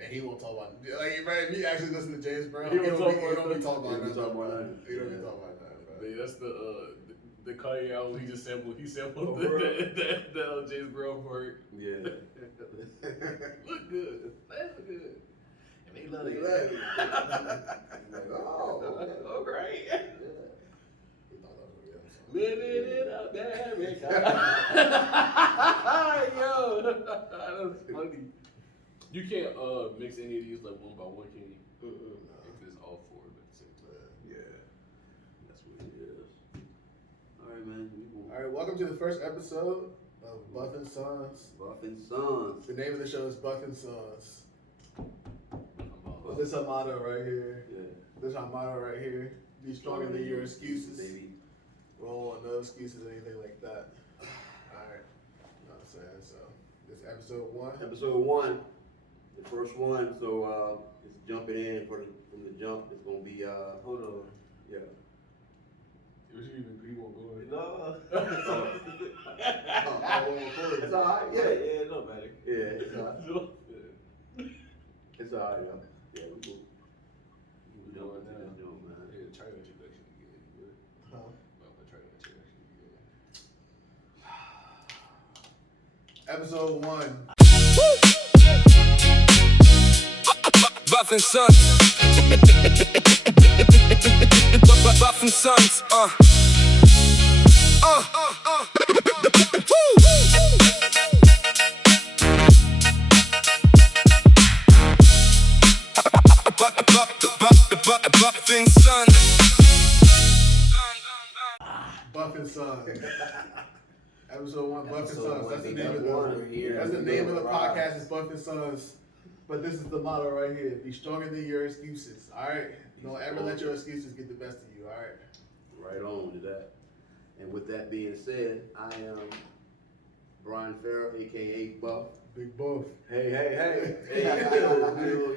And he won't talk about like man, if he actually listen to James Brown, He he don't don't talk be about talking about He don't talk about nothing. nothing. He don't be talking about nothing, bro. Man, that's the Kanye album. He just sampled. He sampled Oh, the bro. James Brown part. Yeah. Look good. That's good. And they love it. Like, oh, okay. Oh, great. Yeah. He thought that was gonna be that song. Living in America. Yo, that's funny. You can't mix any of these like one by one, can you? If it's all four of them at the same time. Yeah. That's what it is. All right, man. All right, welcome to the first episode of Buff and Sons. Buff and Sons. The name of the show is Buff and Sons. I'm This is our motto right here. Yeah. This is our motto right here. Be stronger than your excuses. Baby. We don't want no excuses or anything like that. Alright. You know what I'm saying? So, this is episode 1. Episode 1. The first one. So, it's jumping in from the jump. It's going to be, Hold on. yeah. What you even you won't go in? No. It's all right. Yeah. Yeah, no matter. Yeah, it's all right. It's all right, yo. Yeah, we go. We doing that. Man. Yeah, try that introduction again. Huh? I'm gonna try that introduction again. Episode 1. Buff and Sons. Buff and Sons. Buff and Sons. Buff and Sons. Episode 1, Buff and Episode Sons. one, That's the baby. name of We're here. That's the name of the Right. podcast is Buff and Sons. But this is the motto right here. Be stronger than your excuses. Alright? Don't ever let your excuses get the best of you, alright? Right on to that. And with that being said, I am Brian Farrell, aka Buff. Big Buff. Hey, hey, hey. Hey,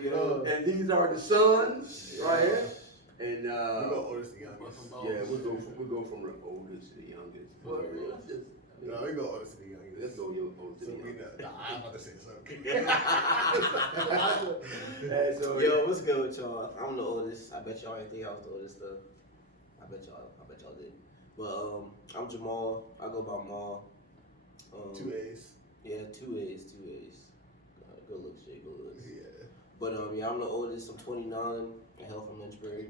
yo. And these are the sons right here. And We go oldest to youngest. yeah, we'll go from the oldest to the youngest. No, we go oldest to the youngest. Let's go oldest to So the we youngest. know. Nah, I'm about to say something. Hey, so Yo, what's good with y'all? I'm the oldest. I bet y'all ain't think I was the oldest though. I bet y'all did. But I'm Jamal. I go by Maul. 2 A's. Yeah, 2 A's. Good looks, Jay. Good looks. Yeah. But yeah, I'm the oldest. I'm 29. I hail from Lynchburg.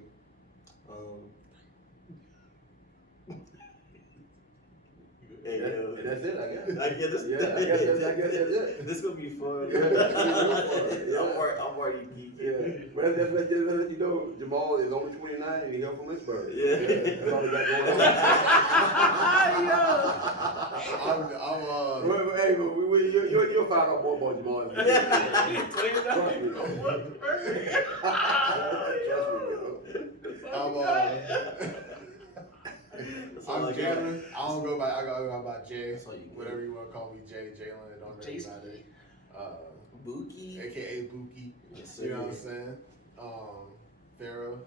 and that's it, I guess. I guess this. Yeah, I guess that's it. This gonna be fun. Yeah. I'm already geek. Yeah, but that's let you know, Jamal is only 29 and he hails from Lynchburg. Yeah. That's all he got going on. Hey, but you'll find out more about Jamal. Trust I'm Jalen. I don't go by. I go by Jay. That's all you get. Whatever you want to call me, Jay, Jalen. It don't really matter. Buki. AKA Buki. Yes, You know what I'm sir. saying? Pharaoh.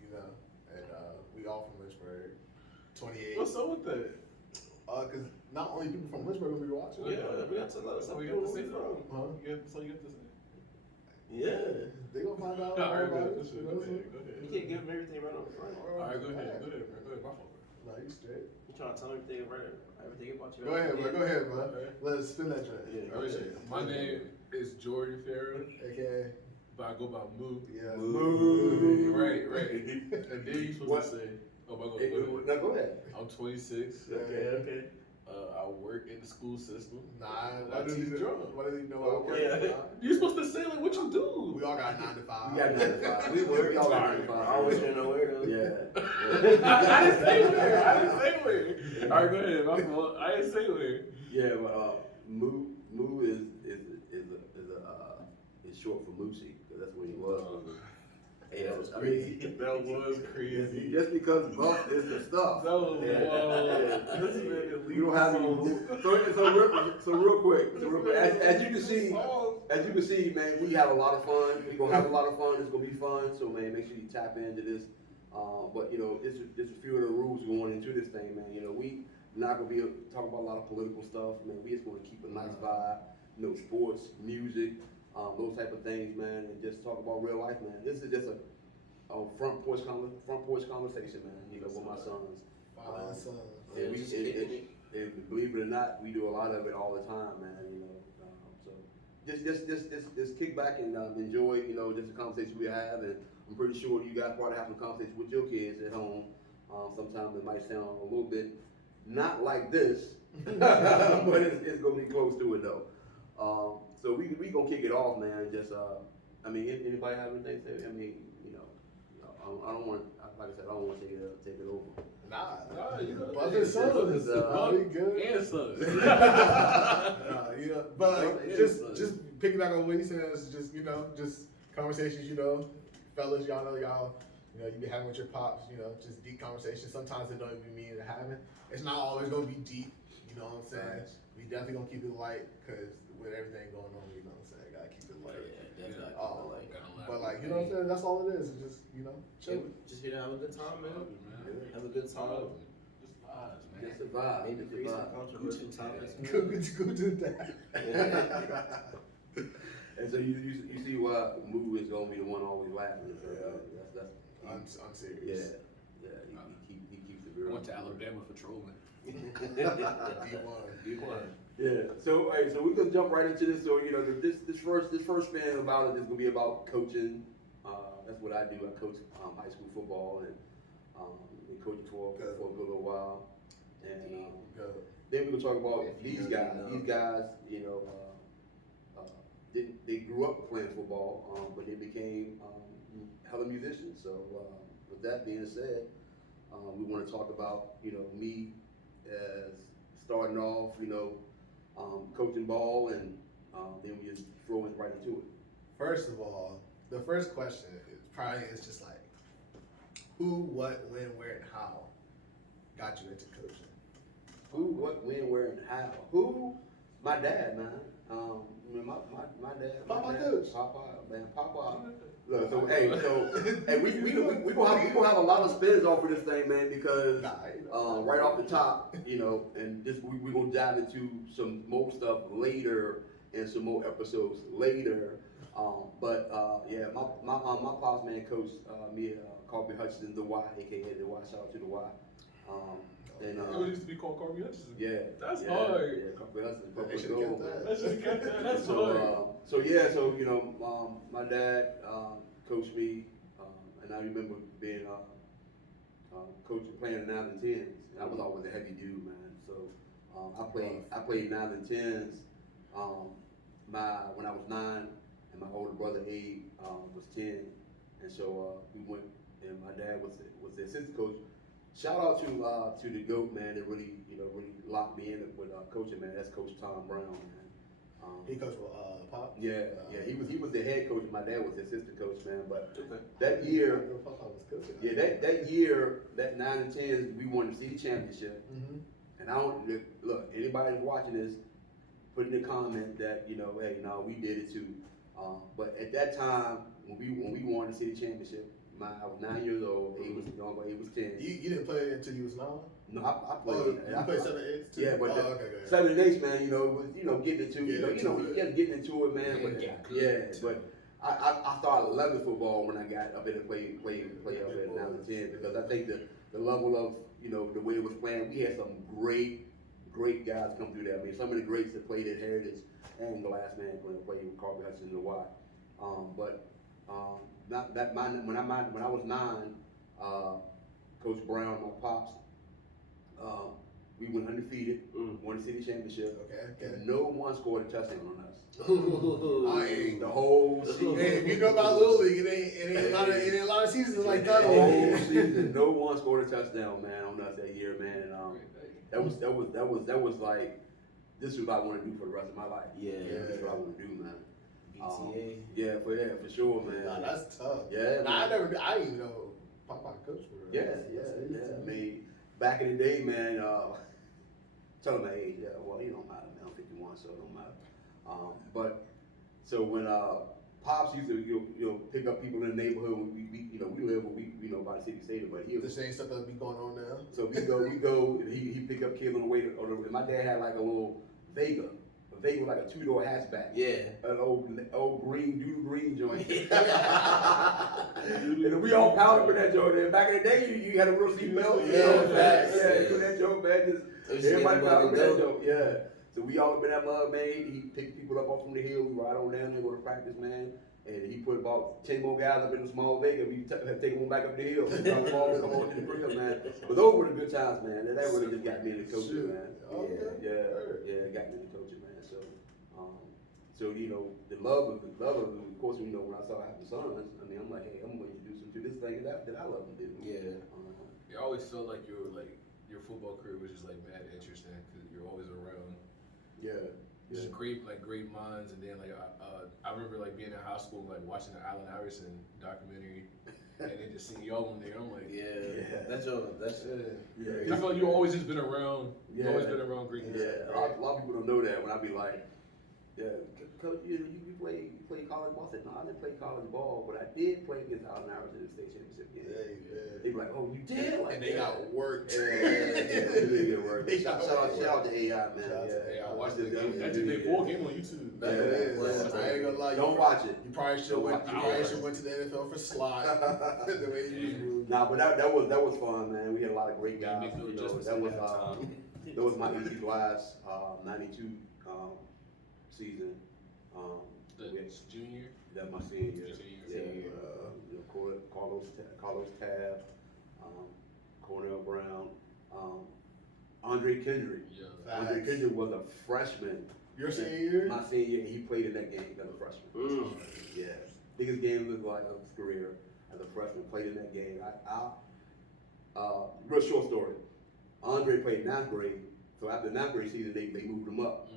You know, and we all from Lynchburg. 28. What's up with that? Cause not only people from Lynchburg will be watching. Yeah, we got to know So we something. got to say from. Huh? You got to say. Yeah. They gonna find out All right, about go it. ahead. You know what I'm saying? Go ahead. You can't give them everything right up front. All right, go ahead. Go ahead, bro. Go ahead. My fault, bro. No, you straight. You trying to tell everything about you. Go ahead, bro. Go ahead, bro. Okay. Let's spin that track. Yeah. All right, my name is Jordan Farrell, AKA. but I go by Moo. Yeah. Moo. Right. And then you supposed to say, oh my God, go ahead. Now go ahead. I'm 26. Okay. I work in the school system. Nah, I why did teach he drums. Why did he know I work? Yeah. You're supposed to say like what you do. We all got 9 to 5. We got 9 to 5. We all got 9 to 5. I always been nowhere though. Yeah. I didn't say where. All right, go ahead. My fault. I didn't say where. Yeah, but Moo is short for Moosey, because that's what he was. Hey, that was crazy. That was crazy. Just because Buff is the stuff. That was wild. This man is You don't have any. So real quick. As you can see, man, we have a lot of fun. We're gonna have a lot of fun. It's gonna be fun. So man, make sure you tap into this. But you know, there's a few of the rules going into this thing, man. You know, we not gonna be talking about a lot of political stuff, man. We just gonna keep a nice vibe. You know, sports, music. those type of things, man, and just talk about real life, man. This is just a front porch conversation, man. You know, with my sons. Father and son. And Just kicking it. and believe it or not, we do a lot of it all the time, man. You know, so just kick back and enjoy, you know, just the conversation we have, and I'm pretty sure you guys probably have some conversations with your kids at home. Sometimes it might sound a little bit not like this, but it's gonna be close to it though. So we gonna kick it off, man. Just I mean, anybody have anything to say? I mean, you know, I don't want, like I said, I don't want to take it over. Nah, you know, Father and son is pretty good. And son. You know, but like, Yeah, just son. just piggyback on what he says, just you know, just conversations, you know, fellas, y'all know you know, you be having with your pops, you know, just deep conversations. Sometimes it don't even mean to having. It's not always gonna be deep, you know what I'm saying? We definitely gonna keep it light, cause with everything going on, you know what I'm saying, gotta keep it light. But like, you know what I'm saying? That's all it is. It's just, you know, chill. Just here to have a good time, man. Yeah. Have a good time. Just vibes, man. Just a vibe. Maybe Just a create some vibe. controversial topics. Go do that. And so you see why Moo is gonna be the one always laughing. So that's I'm serious. yeah. He keeps it real. Went to Alabama for trolling. D1. Yeah. So we can jump right into this. So you know, this first span about it is gonna be about coaching. That's what I do. I coach high school football and been coaching for a good little while. And then we're gonna talk about these guys. These guys, you know, they grew up playing football, but they became hella musicians. So with that being said, we want to talk about, you know, me as starting off, you know, coaching ball, and then we just throw it right into it. First of all, the first question is just like, who, what, when, where, and how got you into coaching? Who, what, when, where, and how? Who? My dad, man. My dad. Papa dad, coach. Papa. Look, so hey, we gonna have a lot of spins off of this thing, man, because right off the top, you know, and this we gonna dive into some more stuff later and some more episodes later. But yeah, my pops, man, coached me at Carby Hutchinson, the Y, aka the Y. Shout out to the Y. And It used to be called Carby Hutchinson. yeah, That's yeah, hard. Yeah, Carby Hutchinson, They Purple should've Gold, kept man. that. Let's just cut that. That's So, hard. so you know, my dad coached me, and I remember being coaching, playing 9s and 10s. And I was always a heavy dude, man. So I played 9s and 10s. When I was 9, and my older brother Abe was 10, and so we went, and my dad was the assistant coach. Shout out to the GOAT, man, that really locked me in with coaching, man. That's Coach Tom Brown, man. He coached with Pop? Yeah, he was the head coach. My dad was the assistant coach, man. But Okay. that year, Papa was coaching. yeah, that year, that 9 and 10s, we won the city championship. Mm-hmm. And I don't look, anybody that's watching this, put in the comment that, you know, hey, no, we did it too. But at that time, when we won the city championship, I was 9 years old. He was younger. He was 10. You didn't play until you was 9? No, I played. You played 7 8 too? Yeah, but okay. 7 and 8, man, you know, it was, getting into, Yeah, you just getting into it, man. But, but I started loving football when I got up in the play up at 9 and 10, because I think the level of, the way it was playing, we had some great guys come through there. I mean, some of the greats that played at Heritage and the last man played with Carby Hudson and the Y. When I was 9, Coach Brown, my pops, we went undefeated, won the city championship, Okay. and no one scored a touchdown on us. I ain't The whole season. Hey, if you know about Little League, it ain't a lot of seasons like that. The whole season, no one scored a touchdown, man, on us that year, man. And that was like, this is what I want to do for the rest of my life. Yeah. This is what I want to do, man. BTA. Yeah, for sure, man. Nah, that's tough. Yeah, Nah, man. I didn't even know Papa coached for Yeah. I mean, back in the day, man, tell them my age, well, it don't matter, man. I'm 51, so it don't matter. But so when Pops used to pick up people in the neighborhood, we live by the city stadium, but he The was, same stuff that be going on now. so we go, and he pick up kids on the way to, my dad had like a little Vega was like a 2-door hatchback. Yeah. An old green joint. And we all piled up in that joint. And back in the day, you had a real seatbelt. Yeah. You that joint, man. Everybody piled up in that joint. Yeah. So we all up in that mug, man. He picked people up off from the hill. We ride on down there, go to practice, man. And he put about 10 more guys up in the small Vega. We take them back up the hill. Come on to the grill, man. But those were the good times, man. That really just got me into coaching, man. Yeah, it got me into coaching, man. So you know, the love of it, of course, you know, when I saw having sons, I mean, I'm like, hey, I'm going to introduce them to this thing that I love to do. Yeah. You always felt like your football career was just like mad interesting because you're always around. Yeah. Just great minds, and then like I remember like being in high school, like watching the Allen Iverson documentary, and then just seeing y'all in there. I'm like, That's I feel like you always just been around. You always been around great. Yeah. A lot of people don't know that. When I be like, coach, you play college ball. I said, no, I didn't play college ball, but I did play against Allen Iverson in the state championship game. They be like, oh, you did? Like, and they got worked. They did get worked. Shout out to AI, man. Yeah, I watched it. That just they full game on YouTube. I ain't gonna lie. Don't watch it. You probably should went to the NFL for slot. The way you moved. Nah, but that was fun, man. We had a lot of great guys. Make no You know, adjustments that was my EC class, 92 season. Junior. That's my senior year. Senior. You know, Carlos Tab, Cornell Brown, Andre Kendrick. Yeah. Andre Kendrick was a freshman. Your senior year? My senior year, and he played in that game as a freshman. Yeah, biggest game of his career as a freshman. Played in that game. Real short story. Andre played 9th grade. So after the 9th grade season, they moved him up.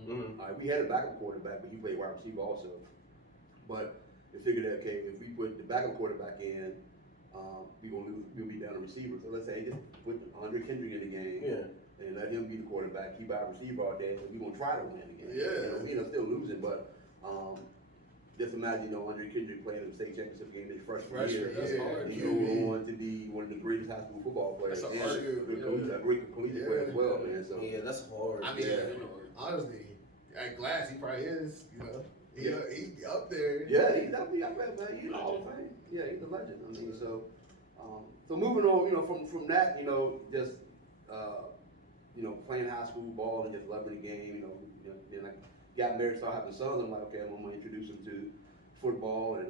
We had a backup quarterback, but he played wide receiver also. But they figured that, okay, if we put the backup quarterback in, we'll be down a receiver. So let's say just put Andre Kendrick in the game and let him be the quarterback, keep our receiver all day, and we're going to try to win the game. You know, still losing, but just imagine, you know, Andre Kendrick playing in the state championship game his freshman year. That's hard. He go on to be one of the greatest high school football players. That's a great collegiate player as well, man. So that's hard. I mean, honestly, at Glass, he probably is, you know. He's up there. Yeah, he's definitely up there, man. He's Hall of Fame. Yeah, he's a legend. I mean, so moving on, you know, from that, you know, just you know, playing high school ball and just loving the game, you know, then I got married, started having sons. I'm like, okay, I'm gonna introduce them to football, and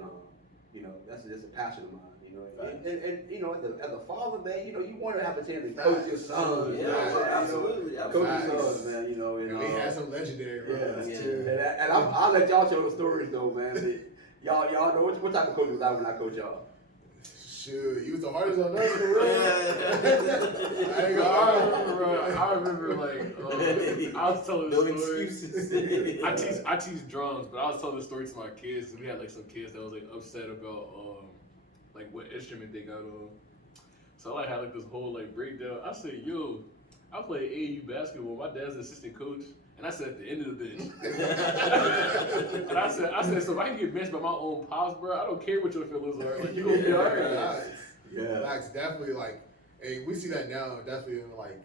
you know, that's just a passion of mine. You know, and you know, as a father, man, you know, you want to have a chance to coach your sons. Absolutely. Coach your sons, man. You know, and we had some legendary runs too. And I'll let y'all tell the stories though, man. But y'all know what type of coach was I when I coach y'all? Shoot, you was the hardest on us for real. I remember like I was telling No the story. excuses. I teach drums, but I was telling the story to my kids, and we had like some kids that was like upset about like what instrument they got on. So I like had like this whole like breakdown. I said, yo, I play AAU basketball. My dad's an assistant coach. And I said at the end of the bench. And I said, so if I can get benched by my own pops, bro, I don't care what your feelings are. Like, you gonna be alright. Facts, definitely, like, hey, we see that now, definitely, like,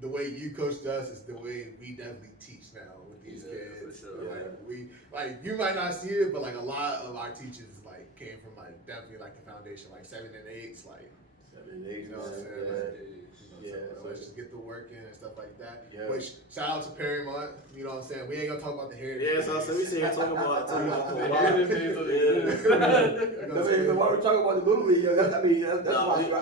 the way you coached us is the way we definitely teach now with these kids. For sure. Like, you might not see it, but, like, a lot of our teachers, like, came from, like, definitely, like, the foundation, like, 7 and 8s, like, 7 and 8, you know what I'm saying? So let's just get the work in and stuff like that. Yeah. Which, shout out to Perrymont, you know what I'm saying? We ain't gonna talk about the heritage. Yeah, so we sit here talking about The heritage days of the Why we're talking about the Little League, that's why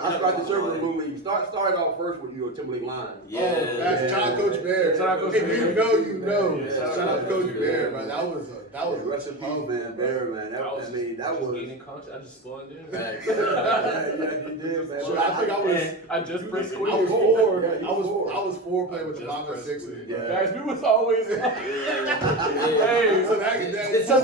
I started the service of the Little League. Started off first with your Timberlake Lions. That's John Coach Bear. Shout out Coach If Bear. you know, you know. Yeah, Shout out Coach Bear, man. That was Rest in peace, man. Bear, man. That was gaining conscious. I just spawned in. yeah, you did, man. Shit, I think I just pressed I square. was 4. Yeah, you I was was 4. I was 4 playing with the Just Bombers pressed 6. square. Yeah. Guys, we was always. Hey, So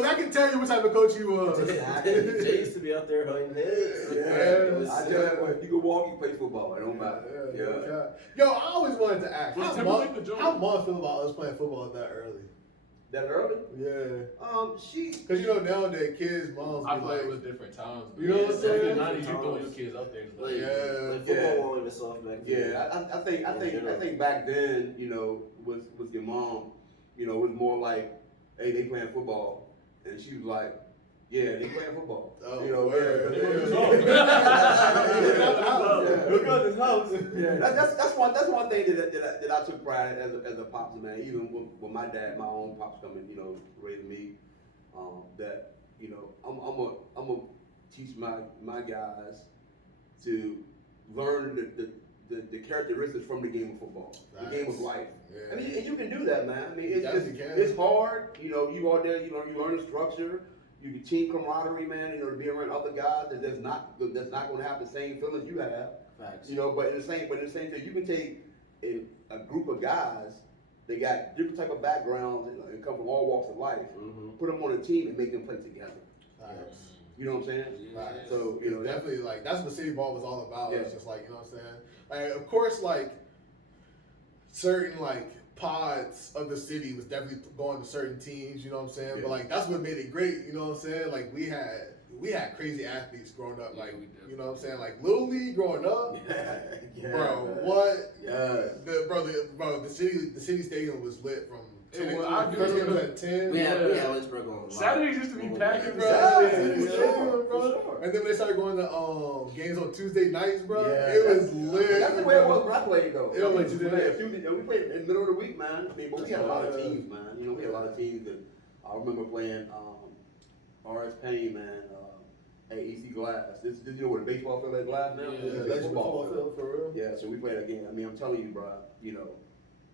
that can tell you what type of coach he was. Jay used to be out there hunting heads. Yeah, I tell you what, you can walk, you play football. It don't matter. Yeah. Yo, I always wanted to ask, Was how Timberlake the joint? Mom feel about us playing football that early? That early? Yeah. She. Because you know nowadays kids, moms I be feel like it like, was different times. You know what I'm saying? In the 90s, you throwing your kids out there. Like football wasn't even soft back then. Yeah, I think back then, you know, was your mom, You know, it was more like, hey, they playing football, and she was like, yeah, they playing football. Oh, you know, word. Look at his house. Yeah, that's one thing that I took pride as a pops, man. Even with my dad, my own pops coming, you know, raising me, that you know, I'm a teach my guys to learn the characteristics from the game of football, the game of life. Yeah. I mean, and you can do that, man. I mean, Can. it's hard. You know, you out there, you know, you learn the structure. You can team camaraderie, man. You know, to be around other guys that's not going to have the same feelings you have. Facts. You know, but in the same time, you can take a group of guys. They got different type of backgrounds and come from all walks of life. Put them on a team and make them play together. Facts. You know what I'm saying? Facts. So you know, definitely like that's what city ball was all about. Yeah. It's just like, you know what I'm saying. Like, of course, like certain like pods of the city was definitely going to certain teams. You know what I'm saying. Yeah. But like that's what made it great. You know what I'm saying. Like we had crazy athletes growing up. Like you know what I'm saying. Like Little League growing up. Yeah, Bro, man. what? Yeah. The city stadium was lit from. I do First game was remember. at 10. We had Lynchburg on. Saturdays used to be packed, Bro, bro. City Stadium, bro. For sure. And then when they started going to games on Tuesday nights, bro, Yeah, it was lit. That's the way it was when I played, though. It was we lit. played in the middle of the week, man. I mean, but we had a lot of teams, man. You know, we had a lot of teams that I remember playing RS Payne, man. At EC Glass. This you know where the baseball field at Glass now? Yeah, It's a football field. for real. Yeah, so we played again. I mean, I'm telling you, bro. You know,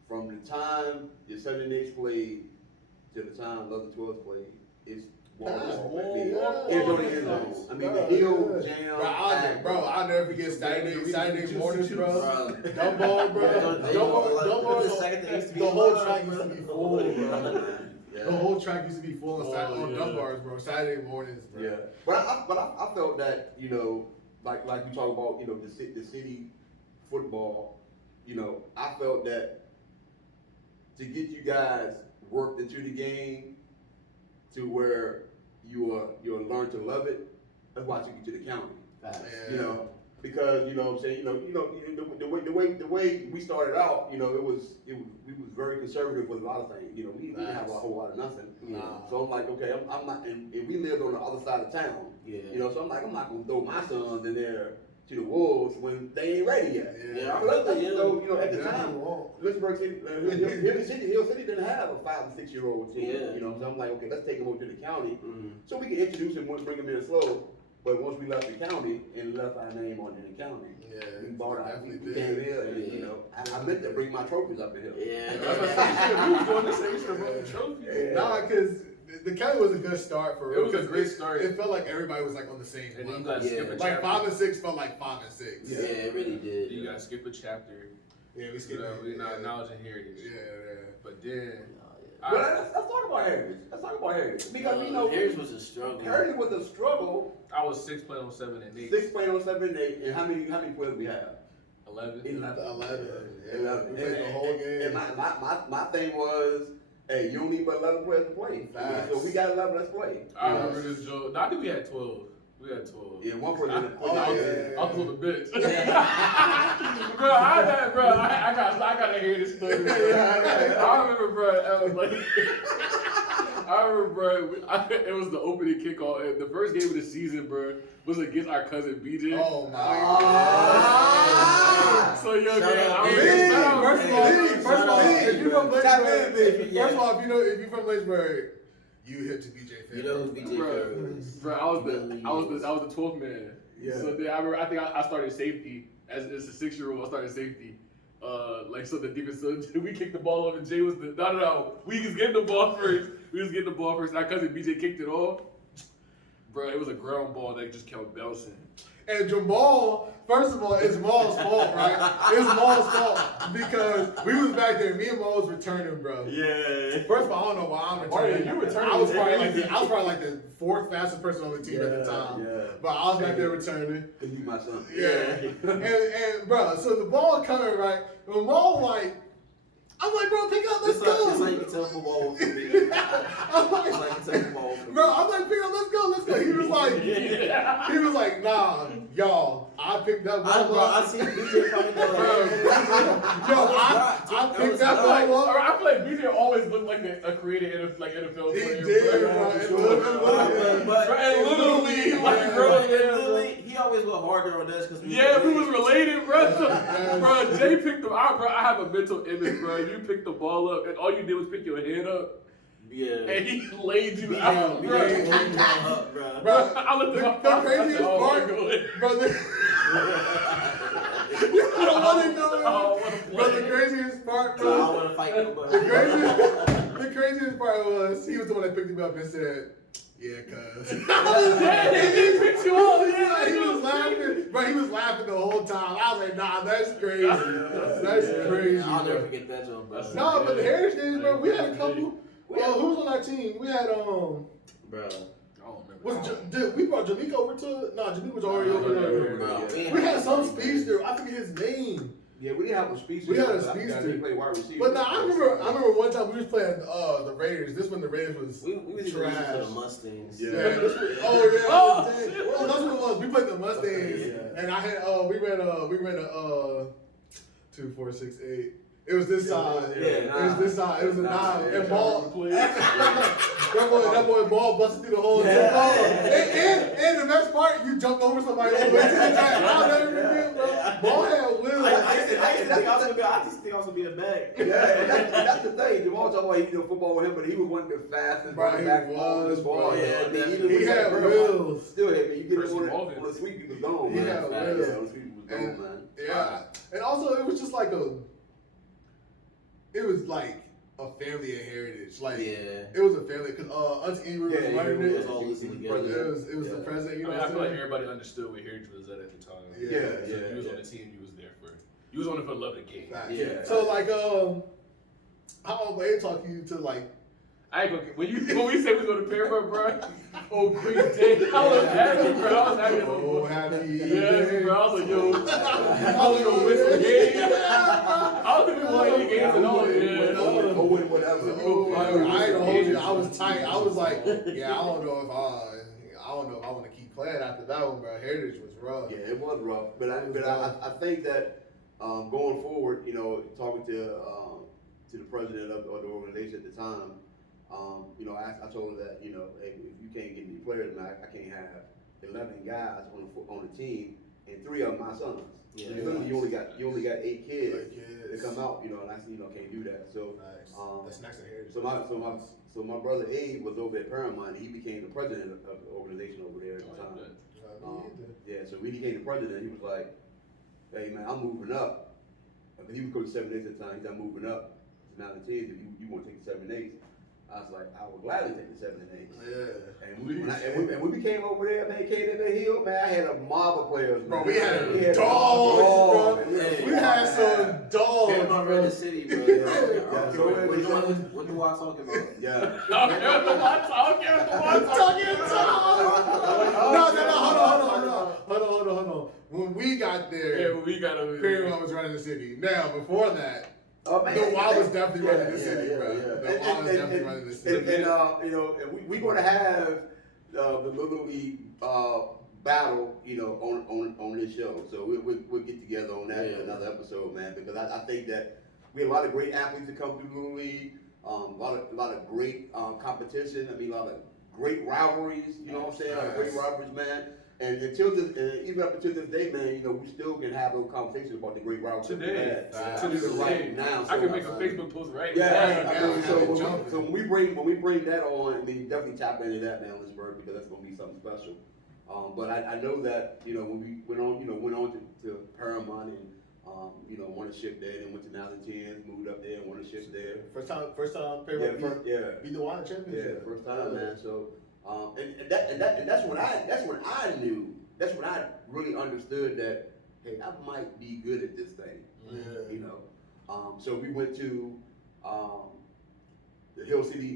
from the time the 7-8 played to the time the other 12s played, it's wall to wall. I mean, it's on the end zone. I mean, the hill jam. I'll never forget Saturday mornings, bro. Bro. Dumb ball, bro. Dumb ball. The second thing used to be The whole live, track bro. used to be full, bro. Yeah. The whole track used to be full on yeah. dumb bars, bro. Saturday mornings, bro. Yeah, but I felt that, you know, like we talk about, you know, the city football, you know, I felt that to get you guys worked into the game to where you'll learn to love it, that's why I took you to the county. Facts. Yeah. You know, because you know what I'm saying, the way we started out, you know, we was very conservative with a lot of things. You know, we didn't have a whole lot of nothing. Nah. So I'm like, okay, I'm not, and we lived on the other side of town. Yeah. You know, so I'm like, I'm not gonna throw my sons in there to the wolves when they ain't ready yet. Yeah, I So, feel like, so, you know, at the Yeah, time, you won't. Lynchburg City, Hill City didn't have a 5 and 6 year old team. Yeah. You know, so I'm like, okay, let's take them over to the county Mhm. so we can introduce them, bring them in slow. But once we left the county and left our name on in the county, Yeah, we bought our, we definitely came did. here and, you know, I meant to bring my trophies up in here. Yeah. That's what I said. We was doing this thing. We should have brought the trophy. Yeah. Nah, because the county was a good start for real. It was a 'cause great start. It felt like everybody was like on the same And then you level. gotta skip a Yeah. Like chapter. 5 and 6 felt like 5 and 6. Yeah, it really did. You gotta skip a chapter. Yeah, we You skipped know, it. we not Yeah. acknowledging heritage. Yeah. But then, But let's talk about heritage. Let's talk about heritage. Because, you know, Heritage was a struggle. heritage was a struggle. I was 6 playing on 7 and 8. 6 playing on 7 and 8, and how many players we have? 11. 11. Yeah. 11. We played the whole game. And my thing was, hey, you don't need but 11 players to play. Facts. So we got 11, let's play. I remember this joke. No, I think we had 12. We had 12. Yeah, one person. Oh, I was, yeah. I was on the bench. Bro, I gotta hear this story. Bro. I remember, bro, I was like, I remember, bro, it was the opening kickoff. And the first game of the season, bro, was against our cousin BJ. Oh my Ah. god. So yo, Shout man, out, I'm Big. First of all, if you're from Tap in, Lynchburg, baby. first of all, if you're from Lynchburg, you hit to BJ fan. You know who BJ Fair is? Bro, I was the 12th man. Yeah. So then I think I started safety as a 6-year-old. I started safety. So the defense, so we kicked the ball off, and Jay was no. We was getting the ball first. And our cousin BJ kicked it off. Bro, it was a ground ball that just kept bouncing. And Jamal, first of all, it's Maul's fault, right? It's Maul's fault because we was back there. Me and Maul was returning, bro. Yeah. First of all, I don't know why I'm returning. yeah, you returning. I was probably like the 4th fastest person on the team at the time. Yeah. But I was back there returning. Cause you my son. Yeah. and bro, so the ball coming right. And Maul I'm like, bro, pick up, let's It's go. like you can tell football from me. I'm like, It's like you can tell football from me. bro, I'm like, pick up, let's go. He was like, nah, Y'all, I picked that ball Bro, up. I seen BJ fucking Yo, I picked that ball up. I feel like BJ always looked like a creative NFL He player. did, bro. bro. for It sure. literally- Bro, and literally, like, bro, literally, he always went harder on us because yeah, we was related, bro. Yes. Bro, Jay picked the. Bro, I have a mental image, bro. You picked the ball up, and all you did was pick your head up, Yeah. and he laid you Yeah, out, we bro. laid you up, bro. Bro, I looked at my the phone, I craziest said, oh, part, my God. brother. I don't want to go in. Oh, what a But play. the craziest part, I bro. don't want to fight nobody. The craziest part was he was the one that picked him up and said, "Yeah, cuz." Yeah, he picked you up. Yeah, He was laughing, bro. He was laughing the whole time. I was like, "Nah, that's crazy. That's crazy." I'll never bro. forget that joke, bro. No, but the Heritage days, bro. We had a couple. Who was on that team? We had Bro. I don't remember. Dude, we brought Jamaica over to. No, Jamaica was already over there. Bro, We had some speedster. I forget his name. Yeah, we didn't have a speedster. We had a but I forgot speedster. He played wide receiver. But nah, I remember one time we was playing the Raiders. This when the Raiders was We was even trash. used to the Mustangs. Yeah. Yeah, this was, oh yeah. Oh, Dang. shit. Well, that's what it was. We played the Mustangs, Yeah. and I had we ran a 2, 4, 6, 8. It was this side. Yeah, It was this side. It was a Nah, 9. yeah. And ball. Please. That boy ball busted through the hole. And the best part, you jumped over somebody on the way to the track. I'll never forget, bro. Ball had wheels. I used to think I was gonna be a bag. Yeah, and that's the thing. Jamal talking about he did football with him, but he was one of the fastest Bro, running he back on was, this ball. bro. Yeah, Yeah, He had wheels. Still hit me. You get Percy him Morgan. on the sweep, he was gone, He man. had Yeah, wheels. on the sweep, he was gone, man. Yeah, and also it was just like it was like a family and heritage. Like Yeah. it was a family because Auntie Ingrid was Yeah, running he it. was all listening together. It was the Yeah. president. You know I what feel like I'm saying? everybody understood what Heritage was at the time. Yeah. Yeah, So yeah, you was on yeah. the team, you was there for. You was on it for the love of the game. Facts. Yeah. So like how Wade talk you to like I ain't gonna when we said we was gonna Paramount, bro. Oh, great day! I was happy, bro. I was happy. as a oh boy. happy Yes, bro. I was like, yo, I was gonna win some games. I was gonna win any games at all. Yeah. Oh, whatever. Oh, I ain't gonna hold you. I was tight. I was like, yeah, I don't know if I want to keep playing after that one, bro. Heritage was rough. Yeah, it was rough, but I think that going forward, you know, talking to the president of the organization at the time, you know, I told her that, you know, hey, if you can't get any players, man, I can't have 11 guys on the team, and 3 of them my sons. Yeah. So literally, you only got 8 kids Like kids. to come out, you know, and I said, you know, can't do that. So Nice. That's next to Heritage. so my brother Abe was over at Paramount, and he became the president of the organization over there at the time. Yeah, so when he became the president, he was like, hey man, I'm moving up. Because he was coaching 7-8 at the time, he said, I'm moving up to 9 and 10s if you want to take the 7-8s. I was like, I would gladly take the 7 and 8s. Yeah. And when we came over there, man, came in the hill, man, I had a mob of players, Bro, man. we had a dogs, bro. man. We had some dogs, Paramount bro. ran the city, bro. Yeah, so What do I talk about? yeah. Talking about the one talking. Hold on. When we got there, Yeah, but we got over Paramount was running the city. Now, before that, Man, the Wild was definitely yeah, running the city, yeah, bro. yeah. The Wild was definitely running the city. And you know, and we're going to have the Little League battle, you know, on this show. So we'll get together on that in another episode, man. Because I think that we have a lot of great athletes that come through Little League. A lot of great competition. I mean, a lot of great rivalries. You know what I'm saying? Like great rivalries, man. And even up until this day, man, you know, we still can have those conversations about the great rivalries that we Today, had. to this right day, now. I can make a Facebook post right Yeah, now. I mean, so jumping. when we bring that on, I mean, definitely tap into that, man, Lynchburg, because that's gonna be something special. But I know that, you know, when we went on to Paramount and you know, won a ship there, then went to Nile 10, moved up there and won a ship there. First time Yeah, Paramount beat the Wild championship. yeah, first time, man. So, and that's when I knew. That's when I really understood that, hey, I might be good at this thing. Yeah. You know. So we went to the Hill City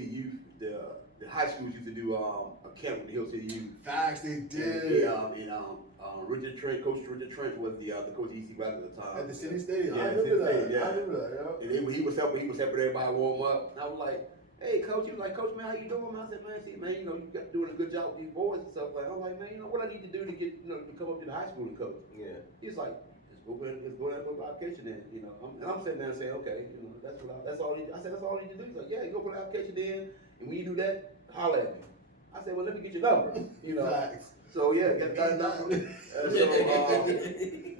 Youth. The high schools used to do a camp with the Hill City Youth. Facts, they did. And Richard Trent, Coach Richard Trent was the coach of EC West at the time. At the City Stadium. Yeah, I City remember that. Stadium, yeah. I remember that, And he was helping everybody warm up. And I was like, hey, coach, he was like, coach, man, how you doing, man? I said, man, see, man, you know, you got doing a good job with these boys and stuff. Like, I'm like, man, you know, what I need to do to get, you know, to come up to the high school and coach? Yeah. He's like, let's go there and put an application in, you know. And I'm sitting there saying, okay, you know, that's all I said, that's all I need to do. He's like, yeah, you go put an application in, and when you do that, holler at me. I said, well, let me get your number, you know. Facts. So yeah, got that down.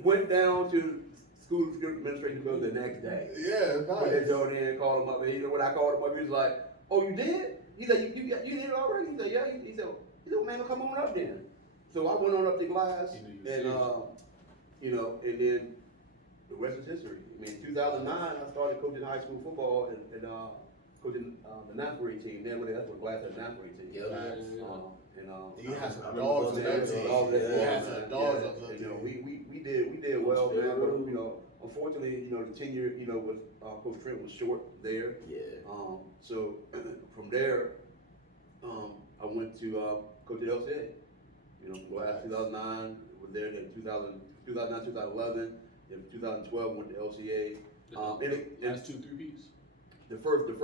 Went down to school administration building the next day. Yeah, Went there, nice. Joe in, called him up, and you know when I called him up, he was like, "Oh, you did?" He said, "You did it already?" He said, "Yeah." He said, "Well, man, well, come on up then." So I went on up to class, He knew you and was you know, and then the rest is history. I mean, in 2009, I started coaching high school football and coaching the ninth grade team. Then that's what class had the ninth grade team. You had some I dogs in remember that those team. days. You had some dogs yeah, up there. you know, we did well, man. But you know, unfortunately, you know, the tenure, you know, with Coach Trent was short there. Yeah. So from there, I went to coach at LCA. You know, class 2009 was there. Then 2009, 2011. Then 2012 went to LCA. Last 2 3Ps. The first season,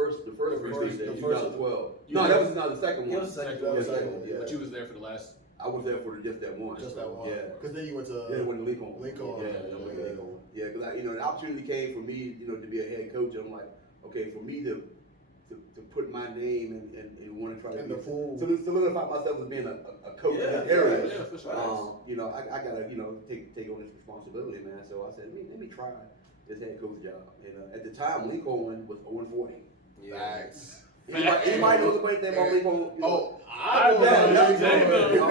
the 2012. You No, were- that was not the second It one. was the second one. Yeah, second one, yeah. But you was there for the last. I was there for just that one. Just that one. Yeah. Because then you went to Yeah, when Lincoln. Lincoln. Yeah, I went to Lincoln. Yeah, because you know, the opportunity came for me, you know, to be a head coach. I'm like, okay, for me to put my name and want to try to In the pool. solidify myself as being a coach in Yeah, this area. Yeah, for sure. You know, I gotta, you know, take on this responsibility, man. So I said, let me try this head coach job. And at the time, Lincoln was 0-40. Facts. Anybody knows anything about Lincoln? Oh, I know. about Jay Lincoln. know.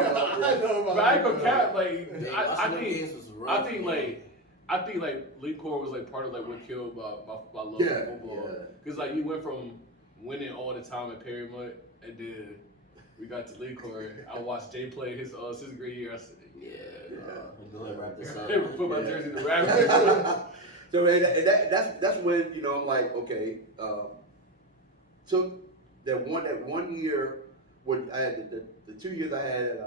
I know about But I ain't gonna Lincoln. cap, like, Yeah, I watching them think, games was rough, I think, man. like, Lincoln was like part of like what killed my love Yeah, for football. yeah. Cause like you went from winning all the time at Perrymont, and then we got to Lincoln. I watched Jay play his 6th grade year. I said, Yeah. Go ahead, wrap this up. put my Yeah. jersey in the rack. So and that's when, you know, I'm like, okay, took that one year when I had the 2 years I had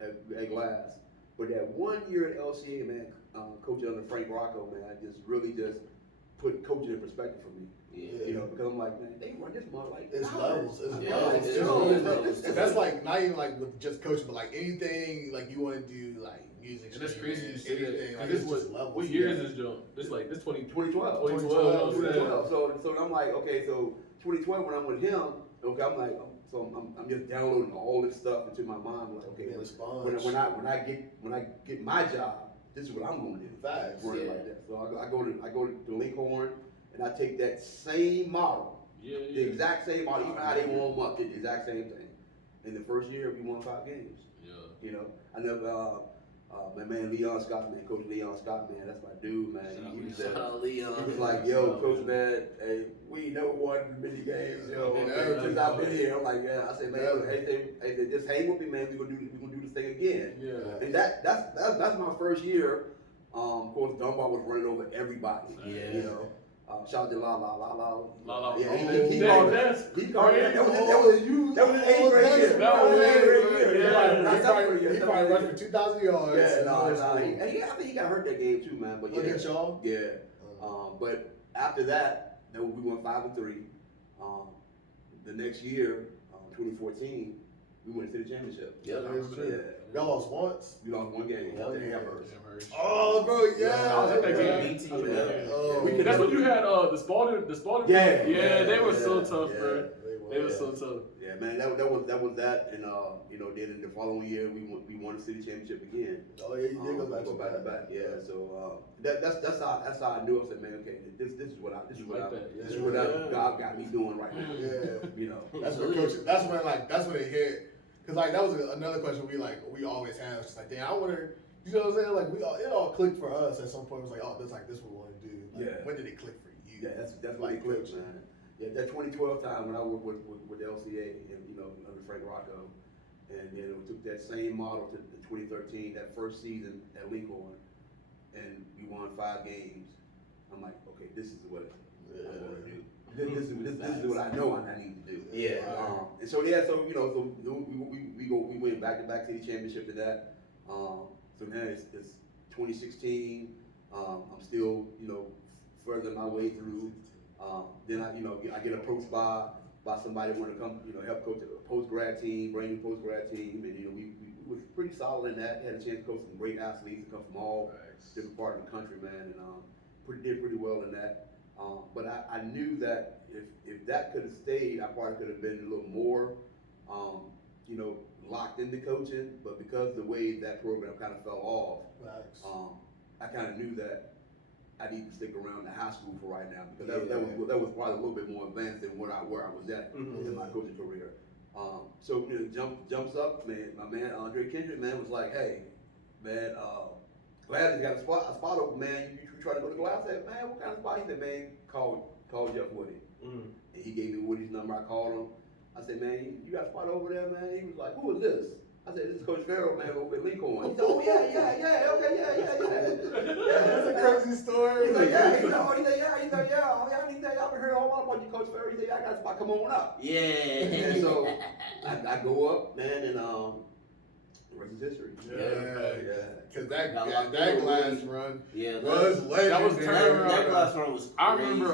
at Glass, but that 1 year at LCA, man, coaching under Frank Rocco, man, just really just put coaching in perspective for me. Yeah. You know, because I'm like, man, they run this mother like It's college. levels. It's Yeah, levels. it's It's levels. levels. It's- That's like not even like with just coaching, but like anything like you want to do, like music. And that's crazy you say anything. that. Like, Cause it's this just was levels. what year is this jump? This like this 2012. 2012. 2012. So I'm like, okay, so 2012 when I'm with him, okay, I'm like, I'm just downloading all this stuff into my mind. Like, okay, Being a sponge. when I get my job, this is what I'm going to do. Facts. Working Yeah. like that. So I go to Lincoln, and I take that same model, Yeah, the yeah. exact same model, even how they warm up, did the exact same thing. In the first year, we won 5 games. Yeah. You know, I never. My man Leon Scott, man, Coach Leon Scott, man, that's my dude, man. He Shout out Leon. was like, yo, Coach, man, hey, we ain't never won many games, yo. Yeah, Since I've been here, I'm like, yeah. I said, man, hey, just hang with me, man. We gonna do this thing again. Yeah. And that's my first year. Of course, Dunbar was running over everybody. Yeah. You know. Shout out to La. Yeah, he Dang, called it. that's He called it. That was you. that was his 8th grade year. That was his 8th grade year. Yeah. He probably rushed for 2,000 yards. Yeah, no. I I think he got hurt that game too, man. But Look yeah, at y'all. yeah. But after that, then we went 5-3. The next year, 2014, we went to the championship. Yeah, I remember that. Yeah. Y'all lost once. We lost 1 game. Yeah. They got hurt. Oh, bro, yeah. I was at that Yeah. game. BT, I was at that yeah. game. Oh, That's when you had the Spalding. Yeah. Yeah, they were so Yeah. tough, Yeah. bro. They were so tough. Yeah, man, that was that, and you know, then in the following year we won the city championship again. Oh, yeah, you did go back Go to back to back. Yeah, so that's how I knew. I said, man, okay, this is what Like that. this is Yeah. what God got me doing right now. Yeah. You know. That's what coach. That's when it hit. Cause like that was another question we always had. It's just like, damn, I wonder. You know what I'm saying? Like it all clicked for us at some point. It was like, oh, this what we want to do. Like, Yeah. When did it click for you? Yeah, that's Like like clicked, coaching. man. Yeah, that 2012 time when I worked with the LCA and you know under Frank Rocco, and then we took that same model to 2013, that first season at Lincoln, and we won 5 games. I'm like, okay, this is what I want to do. This is what I know I need to do. Yeah. And so so you know, so we went back to back city championship to that. So now it's 2016. I'm still, you know, further my way through. Then I get approached by by somebody wanting to come, help coach a post-grad team, brand new post-grad team, and we was pretty solid in that. Had a chance to coach some great athletes that come from all different parts of the country, man, and did pretty well in that. But I knew that if that could have stayed, I probably could have been a little more, locked into coaching. But because the way that program kind of fell off, I kind of knew that I need to stick around the high school for right now, because that was probably a little bit more advanced than where I was at in my coaching career. So jumps up, man. My man Andre Kendrick, man, was like, "Hey, man, Glass has got a spot open, man. You try to go to Glass?" I said, "Man, what kind of spot?" He said, "Man, call Jeff Woody." And he gave me Woody's number. I called him. I said, "Man, you got a spot over there, man?" He was like, "Who is this?" I said, "This is Coach Farrell, man, over at Lincoln." He said, "Oh yeah, okay, yeah." That's a crazy story. He's like, "Yeah." He said, "I've been hearing all about you, Coach Farrell." He said, "Yeah, I got a spot. Come on up." Yeah. And so I go up, man, and the rest is history. Yeah. Because that Got Glass run Yeah, was legendary. That was turnaround. that glass run was crazy. I remember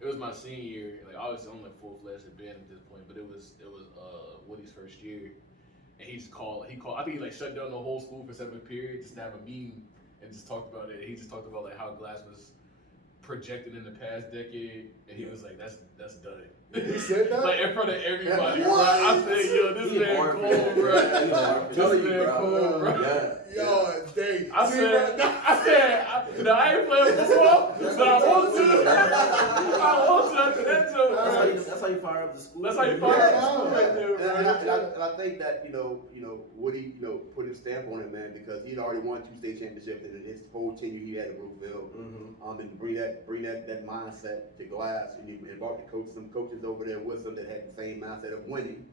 it was my senior year. Like obviously I'm like full-fledged at band at this point, but it was Woody's first year. And he called, I think he like shut down the whole school for 7 period just to have a meeting and just talked about it. He just talked about like how Glass was projected in the past decade, and he was like, that's done. He said that? Like in front of everybody, bro. What? I said, yo, this man hard, cold, man. bro. I'm telling you, This man cold, bro. Yeah. Dang. I said, I ain't playing football, but I want to. I want to after that joke, bro. That's how you fire up the school. That's how you fire up the school right there, bro. And I think that Woody put his stamp on it, man, because he'd already won 2 state championships in his whole tenure he had at Brookville. And bring that mindset to Glass, and he brought some coaches over there with him that had the same mindset of winning,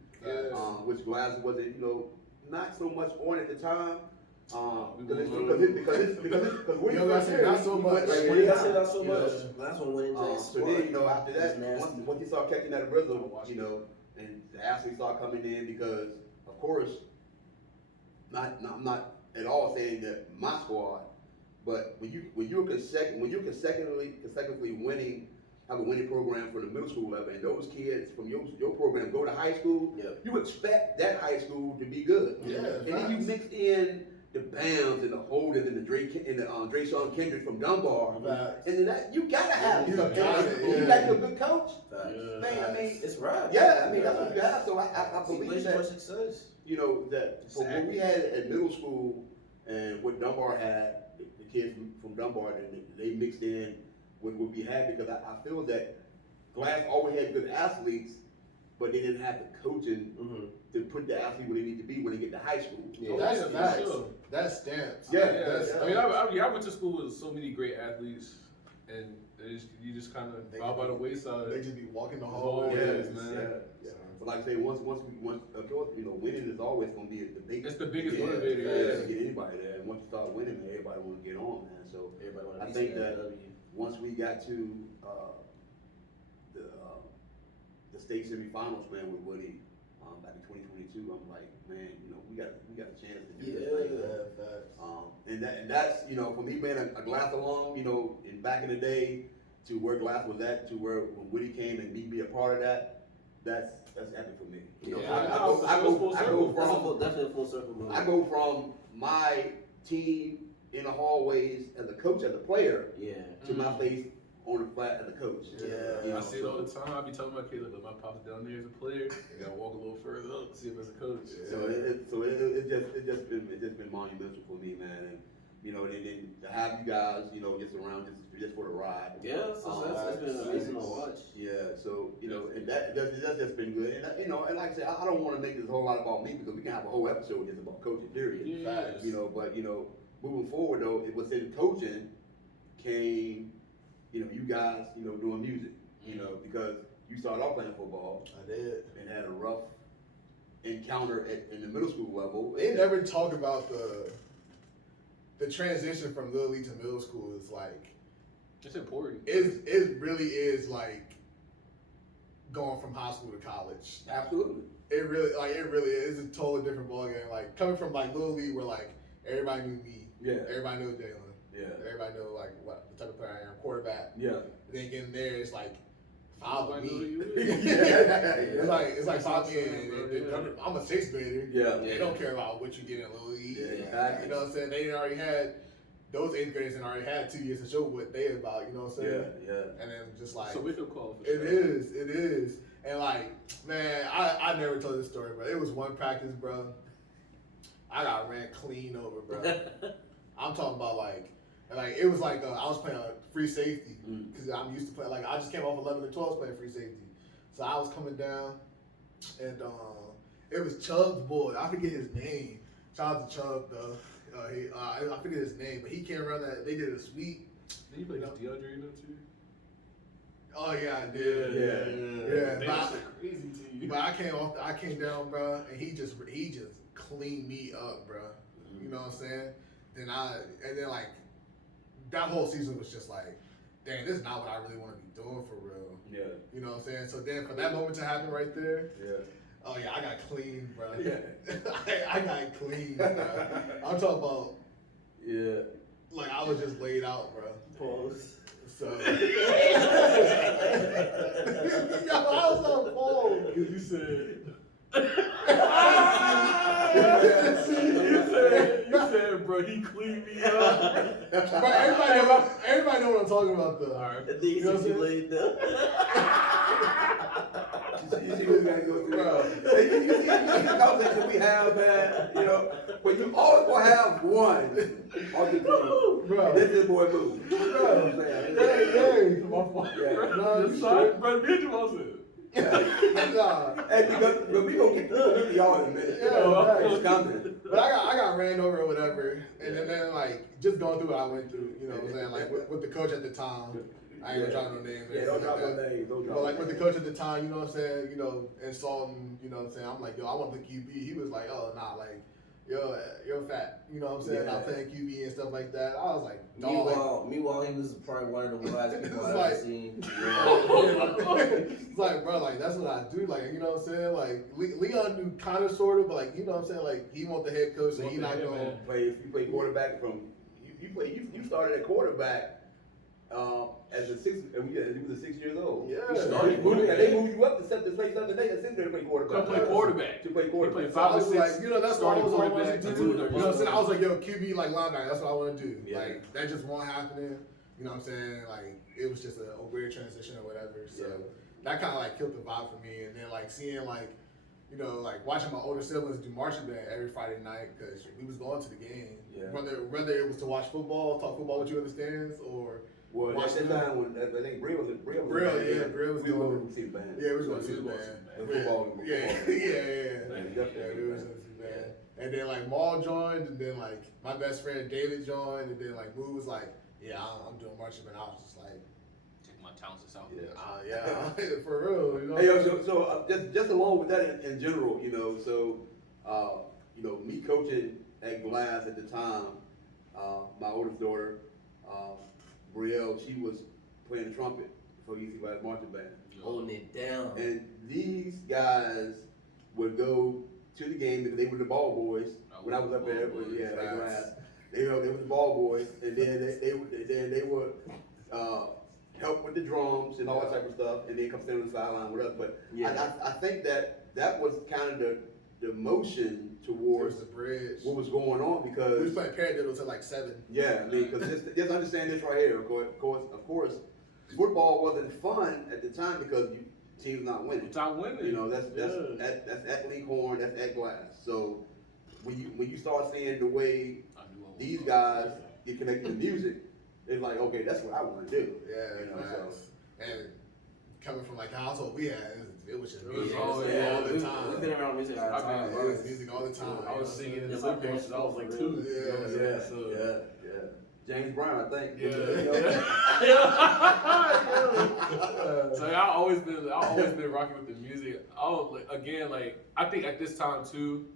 which Glass wasn't not so much on at the time. Because We don't gotta say not so much. You gotta say not so much. Last one went into So then, after that, once he started catching that rhythm, and the athletes started coming in, because of course, I'm not at all saying that my squad, but when you're consecutively winning, have a winning program for the middle school level, and those kids from your program go to high school, you expect that high school to be good. And then you mix in the Bams and the Holdens and the Drayshawn Kendrick from Dunbar, and then you gotta have something. You got a good coach, man. I mean, it's right. Yeah, I mean that's what you have. So I believe that success. that from what we had at middle school and what Dunbar had, the kids from Dunbar, they mixed in with what we had, because I feel that Glass always had good athletes, but they didn't have the coaching to put the athlete where they need to be when they get to high school. That's yeah, facts. sure. That's stamps. I mean, I went to school with so many great athletes, and you just kind of fall by the wayside. They just be walking the hallways, hallways, man. But like I say, once of course, winning is always going to be the biggest. It's the biggest motivator. To get anybody there. And once you start winning, man, everybody want to get on, man. So I think that once we got to the state semifinals, man, with Woody back in 2022, I'm like, man, we got a chance to do this thing. And that's for me being a Glass alum, in back in the day, to where Glass was at, to where when Woody came and me be a part of that, that's epic for me. I go definitely full circle, man. I go from my team in the hallways as a coach, as a player, to my face on the flat as a coach. I see it all the time. I be telling my kids, look, my pop's down there as a player. You gotta walk a little further up to see him as a coach. So it's just been monumental for me, man. And and then to have you guys, just around just for the ride. Yeah, it's been amazing to watch. Yeah, so and that's just been good. And and like I said, I don't want to make this a whole lot about me, because we can have a whole episode just about coaching, period. Yes. But moving forward though, it was in coaching came, you guys, doing music, because you started off playing football. I did. And had a rough encounter in the middle school level. They never talk about the transition from little league to middle school is like, It's important. it really is like going from high school to college. Absolutely. It really is a totally different ballgame. Like coming from like little league where like everybody knew me. Yeah. Everybody knew Jalen. Yeah. Everybody knew like what the type of player I am, quarterback. Yeah. Then getting there, it's like follow Nobody know me. who you Yeah. is. It's like That's what follow I'm me. saying, bro, yeah. I'm a sixth grader. Yeah. They don't care about what you get in Little League. Yeah, exactly. You know what I'm saying? They already had those eighth graders and already had 2 years to show what they about. You know what I'm saying? Yeah. And then just like So wake up call for it sure. is. And like, man, I never told this story, bro. It was one practice, bro. I got ran clean over, bro. I'm talking about like it was like I was playing a free safety because I'm used to play. Like I just came off 11 and 12 playing free safety, so I was coming down, and it was Chubb's boy. I forget his name. Shout out to Chubb though. I forget his name, but he came around that they did a sweep. Did you play DeAndre in that too? Oh yeah, I did. Yeah. They But were so crazy to you. But I came down, bro, and he just cleaned me up, bro. You know what I'm saying? And then like that whole season was just like, dang, this is not what I really want to be doing for real. Yeah. You know what I'm saying? So then for that moment to happen right there, Yeah. oh yeah, I got clean, bro. Yeah. I got clean, bro. I'm talking about Yeah. like I was just laid out, bro. Pause. So yo, I was on phone. Because you said. you said, bro, he cleaned me up. But everybody know what I'm talking about though. Alright. The nigga You know what I'm said you saying? laid down. You see what we gotta go through. Hey, you see the conversation we have, man. You know, but you always gonna have one on the team. Bro. This is boy move. You know what I'm saying? Hey, My fault. Yeah. No, That's you fine. should. Bro, me and Jamal said. Nah. Hey, but we gonna get to y'all in a minute. Yeah, It's coming. But I got ran over or whatever, and then like just going through what I went through, you know what I'm saying? Like with the coach at the time, I ain't gonna drop no names. or Yeah, don't anything drop like no that. names. Don't drop But like no with the names. coach at the time, you know what I'm saying? You know, insulting, you know what I'm saying? I'm like, yo, I want the QB. He was like, oh, nah, like, yo, you're fat. You know what I'm saying? Yeah. Not playing QB and stuff like that. I was like, dog, like, Meanwhile, he was probably one of the wildest people I've Like- ever seen. it's like, bro, like that's what I do. Like, you know what I'm saying? Like Leon knew kind of, sort of, but like, you know what I'm saying? Like he want the head coach, so he not Yeah, going. man. You play quarterback from you started at quarterback as a six and you was 6 years old. Yeah. You started quarterback. They moved you up to set the place up today at 6 to play quarterback. To play quarterback. To play quarterback. He played So I 5 was or 6. like, you know, that's what I starting was always quarterback to to do. You know what I'm saying? I was was like, yo, QB like linebacker. That's what I want to do. Yeah. Like that just won't happen. You know what I'm saying? Like it was just a weird transition or whatever. So Yeah. that kind of like killed the vibe for me. And then like seeing like, you know, like watching my older siblings do marching band every Friday night because we was going to the game. Yeah. Whether it was to watch football, talk football with you in the stands, or Well, watch at that them. time when I think Brill was Brill, the band. yeah, Brill was we were doing going to see the band. Yeah, we was going to We see the was band. The football. Yeah, yeah. Man, Yeah, definitely. we was going to see the band. And then like Maul joined, and then like my best friend David joined, and then like Moo was like, yeah, I'm doing marching band. I was just like, Take my talents to South. Yeah. yeah, for real, you know. Hey, yo, so just along with that in general, you know, so me coaching at Glass at the time, my oldest daughter, Brielle, she was playing the trumpet for UC Glass marching band, Holding it down. and these guys would go to the game because they were the ball boys. When I was up there, at Glass, they were the ball boys, and then they would help with the drums and all that type of stuff, and then come stand on the sideline with us. But Yeah. I think that was kind of the motion It towards was the bridge. what was going on We was because playing paradiddle till like 7. yeah, I mean, because just understand this right here. Of course, football wasn't fun at the time because teams not winning. It's not winning. You know, that's Yeah. at Lincoln, that's at Glass. So when you start seeing the way I knew I was these wrong. guys get connected to music, it's like, okay, that's what I want to do. Yeah, You know, facts. And coming from like the household we had, it was just It was music all- all yeah, the time. We've been around music all the I time. mean, It was music all the time. I was you know singing in the Yeah, my living room parents since I was like for 2. real. You know what I'm Yeah, saying? So- yeah. James Brown, I think. Yeah. what I'm saying? So I always been rocking with the music. I think at this time too.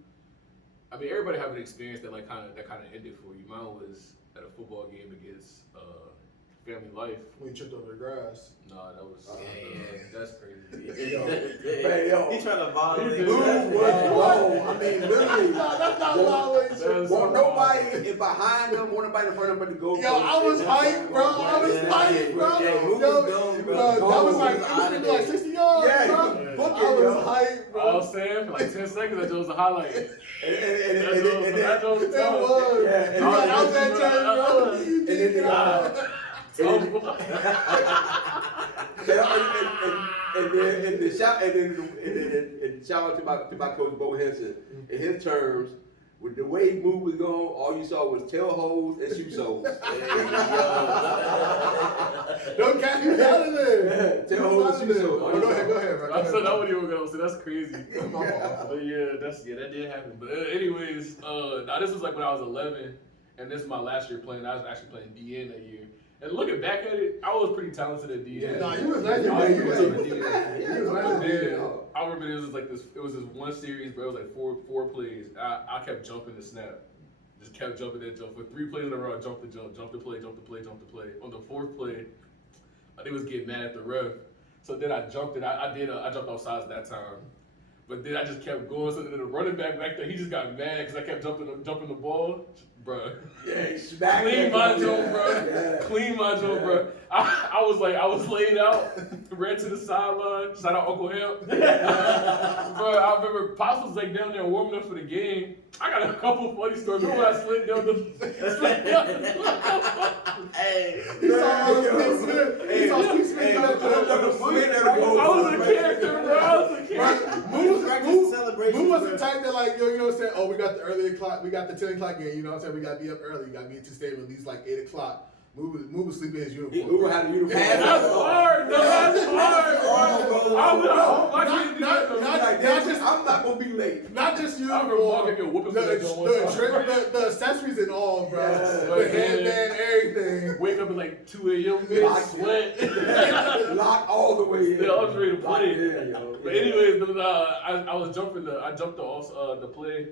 I mean, everybody have an experience that kind of ended for you. Mine was at a football game against family life. When you tripped over the grass. Nah, that was Yeah. that's crazy. Hey, yo. He trying to violate. Move was low. I mean, literally. No, that's not violation. That's- Won't nobody is behind them, won't nobody in front of them but to go. Yo, I was hyped, bro. I was hyped, bro. Yeah, Yo, Luke was gone, bro. that was like, it Luke was was gonna be out like of 60 yards, Yeah, bro. he was booking, I was yo. hyped, bro. I was saying for like 10 seconds, I chose the highlight. And That then, was It was. Yeah, You got out that time, bro. and then, and shout out to my coach Bo Henson. In his terms, with the way move was going, all you saw was tail holes and shoe soles. Don't catch me out of there. Yeah, tail holes and shoe soles. Oh, go ahead, bro. I said that wasn't even gonna say that's crazy. My fault. But yeah, that did happen. But anyways, now this was like when I was 11, and this is my last year playing. I was actually playing DN that year. And looking back at it, I was pretty talented at DN. Yeah. Nah, you was nice. I You was was nice. nice. But then, I remember it was like this. It was this one series, bro. It was like four plays. I kept jumping the snap, just kept jumping that jump for 3 plays in a row. I jumped the jump, jumped the play, jumped the play, jumped the play. On the 4th play, they was getting mad at the ref. So then I jumped it. I jumped outside that time, but then I just kept going. So then the running back there, he just got mad because I kept jumping the ball, bro. Yeah, he smacked Clean that my ball. jump, bro. Yeah. Clean my jump, bro. I was laid out, ran to the sideline. Shout out Uncle Hemp. Bro, I remember Pops was like down there warming up for the game. I got a couple funny stories. Remember when I slid down Hey. He saw Steve Smith. He saw Steve Smith. I was a character, bro. I was a character. Move was the type that like, yo, you know what I'm saying? Oh, we got the early o'clock, we got the 10 o'clock game, you know what I'm saying? We gotta be up early, you gotta be at the stadium at least like 8 o'clock. Move was sleeping in his uniform. Uber had a uniform. That's hard, no, that's hard, bro. I can't do that, though. I'm not gonna be late. Not just I remember walking uniform, in whooping for that joint one time. the accessories and all, bro. Yeah. The headband, everything. Wake up at like 2 a.m. bitch, sweat. Lock all the way in. Yeah, I was ready to play. Locked in, yo. But anyways, I jumped the play,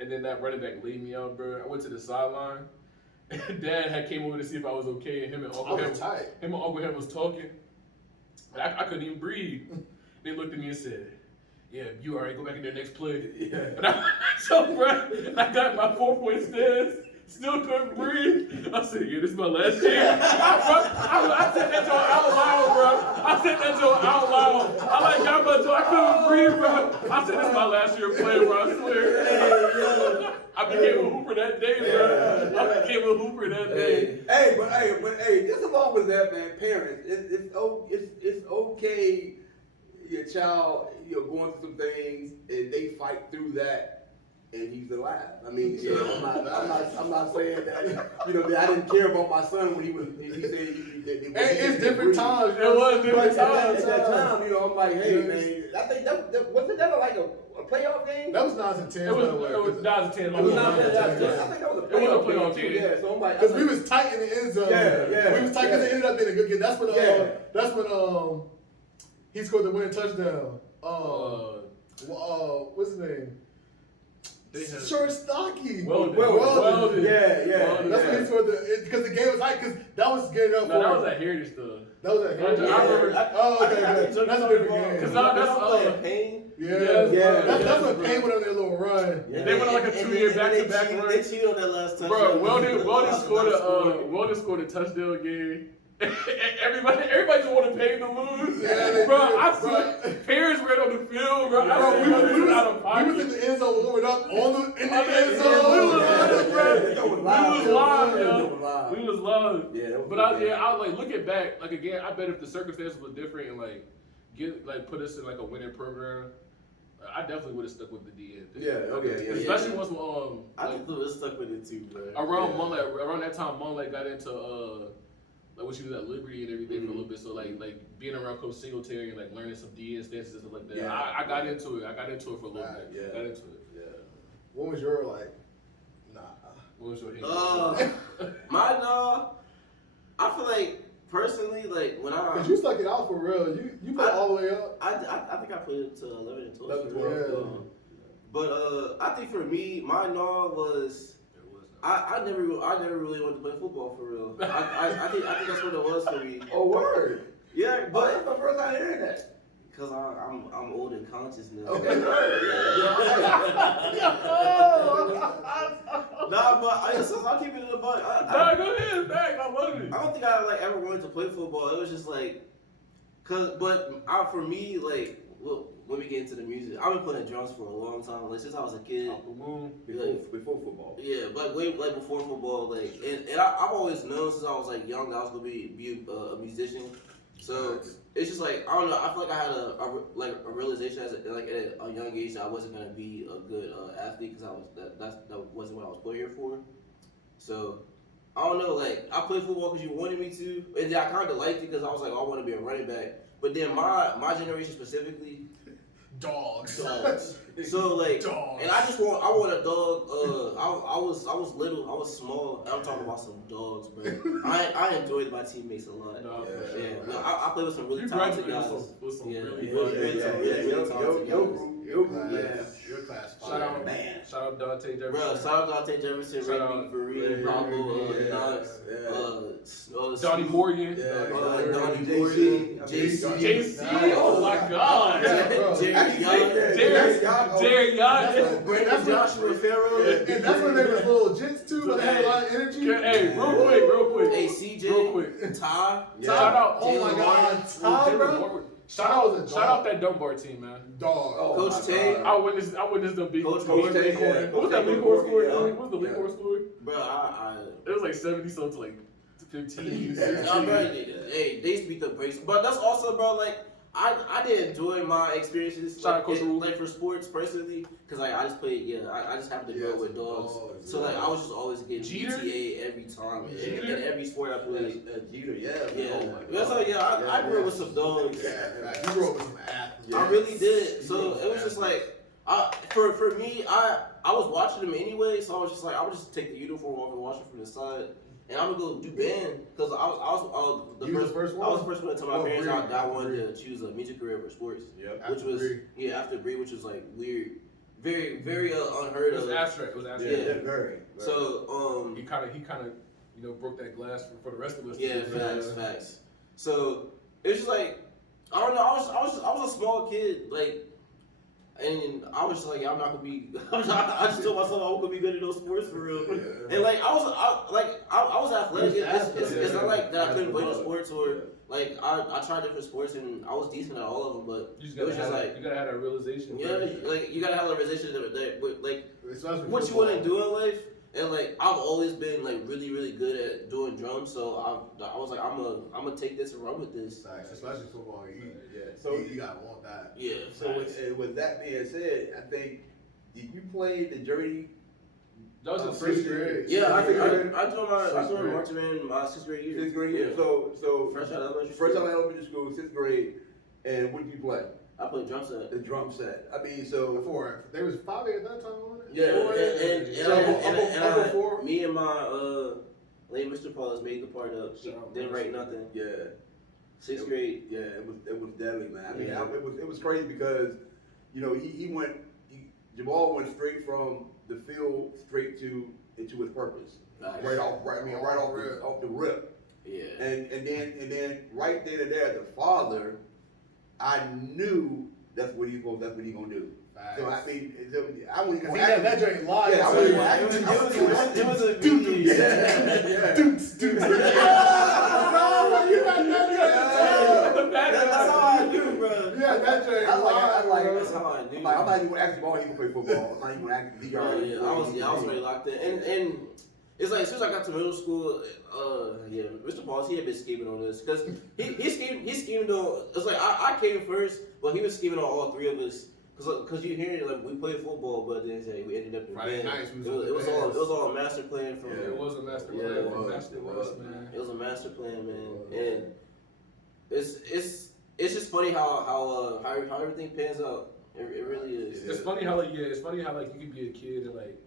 and then that running back laid me out, bro. I went to the sideline. Dad had came over to see if I was okay, and him and Uncle Hemp was talking. And I couldn't even breathe. They looked at me and said, "Yeah, you all right? Go back in there next play." Yeah. And I got my 4-point stance. Still couldn't breathe. I said, "Yeah, this is my last year." I said that joke out loud, bro. I said that joke out loud. I got my joke. I couldn't breathe, bro. I said, "This is my last year playing, bro. I swear." I became a hooper that day, bro. I became a hooper that day. Hey, just along with that, man, parents, it's okay. Your child, going through some things, and they fight through that. And he's alive. I mean, I'm not saying that. That I didn't care about my son when he said It's different times. It was different At times. that time, I'm like, hey, man. I think that wasn't that like a playoff game. That was 9 and 10. It was 9 to 10. It was not Yeah. that. I think that was a It was a playoff playoff game too. game. Yeah, so I'm like, Because we was tight in the end zone. Yeah. We was tight because it ended up being a good game. That's when Yeah. He scored the winning touchdown. What's his name? Short Stocky. Weldon. Yeah. That's when he scored because the game was tight because that was getting up No, that for was at Heritage stuff. That was at Heritage. I remember. Oh, okay. That's a different game. Cause that's Pain. Yeah. That's when Payne went on their little run. Yeah. They went on like a 2-year back-to-back run. They cheated on that last touchdown. Bro, Weldon scored a touchdown game. Everybody just want to pay to lose. Yeah, Bro, I said parents ran on the field, bro. We was out of was pocket. in the end zone warming up in the end We zone. was live. Yeah, that was But I was like looking back, like again, I bet if the circumstances were different and put us in like a winning program, I definitely would have stuck with the DN. Yeah. Especially once I think we was stuck with it too, bro. around that time, Monley got into when she was at Liberty and everything for a little bit. So like being around Coach Singletary and like learning some DN stances and stuff like that. Yeah. I got into it. I got into it for a little bit. Yeah. Got into it. Yeah. What was your like? Nah. What was your hint? I feel like personally, like when Cause you stuck it out for real. You put all the way up. I think I put it to 11 and 12. 11, yeah. But I think for me, my gnaw was I never really wanted to play football for real. I think that's what it was for me. Oh, word. Yeah, But but that's my first time hearing that. because I'm old and conscious now. Okay, word. Nah, but I'll keep it in the butt. Nah, go ahead, back. I love it. I don't think I ever wanted to play football. It was just like, for me, like, well, when we get into the music, I've been playing drums for a long time. Like since I was a kid. Off the moon. Before football. Yeah, like way like before football. Like, and I've always known since I was like young that I was gonna be a musician. So it's just like I don't know. I feel like I had a realization at a young age that I wasn't gonna be a good athlete because that wasn't what I was playing here for. So I don't know. Like I played football because you wanted me to, and I kind of liked it because I was like, I want to be a running back. But then my generation specifically, Dogs. So like, Dogs. and I want a dog. I was little, I was small. I'm talking about some dogs, but I enjoyed my teammates a lot. No, Yeah, no, I played with some really You talented graduated guys. with some Yeah, really yeah, fun yeah, guys. Your group, Yeah. Your class. Shout out, Man. shout out Dante Jefferson. Bro, shout out Dante Jefferson, Shout Randy, out- Fareed, Bravo, Knox, Donnie Morgan. Donnie JC. Morgan, JC. JC. Oh my God. Yeah, bro. Jerry Young. That's Joshua Farrow. And that's when they was little jits too, but they had a lot of energy. Hey, real quick. Hey, CJ, Real quick. Ty, Shout out. Oh my God, Ty, bro. Shout out that Dunbar team, man. Dog. Oh, Coach Tay. I witnessed them beat Coach Tay, yeah. What was that league horse score? Yeah. What was the league horse score? bro, It was like 70 something to like 15. Yeah. Nah, bro, hey, they used to beat the brakes. But that's also, bro, like, I did enjoy my experiences, Shout out like, Coach Rule. like for sports personally, because like I just played, I just happened to grow up with dogs. So like I was just always getting Jeter? GTA every time Jeter? in every sport I played. Jeter, yeah. Yeah, Oh my that's God. like I grew up with some dogs. Yeah, you grew up with some athletes. I really did. So it was just like, for me, I was watching them anyway. So I was just like, I would just take the uniform off and watch it from the side. And I'm gonna go do band because I was the You was first the first I was one? the first one to tell my Oh, parents Bree. I wanted to choose a music career over sports, Yep. which After was Bree. after Bree, which was like weird, very unheard It was of. abstract. It was abstract. Yeah. Very. So He kind of broke that glass for the rest of us. yeah, facts. So it was just like I don't know. I was a small kid, like, and I was just like, I'm not gonna be. I just told myself I was gonna be good at those sports for real. Yeah. And like I was athletic. You was It's not like that I couldn't play the Yeah. sports or like I tried different sports and I was decent at all of them, but You just it was gotta just have, like you gotta have that realization. yeah, like you gotta have a realization that like Especially what you football. want to do in life. And like I've always been like really good at doing drums, so I was like I'm gonna take this and run with this. Facts, especially football. So You gotta want that. Yeah. So with that being said, I think did you play the Journey? That was in First grade. Yeah, I Sixth grade? joined marching band in my 6th grade year. 6th grade. Yeah. So Fresh out of elementary First school. time elementary school, 6th grade, and what did you play? I played drum set. The drum set. I mean, so Before there was 5 at that time, wasn't it? Yeah, So, and over 4. me and my late Mr. Paulus made the part up. Shout out, Didn't write nothing. yeah, 6th grade. yeah, it was deadly, man. I mean, Yeah. it was crazy because, you know, Jamal went straight from the field straight into his purpose. Nice. Right off the rip. Yeah. And then right then and there, as a father, I knew that's what he's gonna do. So I mean, I wouldn't Because even he had that joint live. Yeah, I so wouldn't yeah, even It was a yeah. Dukes. Bro, you got that joint. That's how I knew, bro. Yeah, that joint I like- live, That's bro. how I knew. I'm not even gonna ask Jamal he can play football. I'm not even gonna ask him. I was very locked in, and it's like as soon as I got to middle school, Mr. Pauls, he had been scheming on this because he schemed on. It's like I came first, but he was scheming on all 3 of us. Cause you hear it, like we played football, but then we ended up in Friday band. nights, we was It in was the all bands. a master plan from. It was a master Yeah, plan. it from was, Master it West, was. man. It was a master plan, man, and it's just funny how everything pans out. It really is. It's funny how like you can be a kid and like,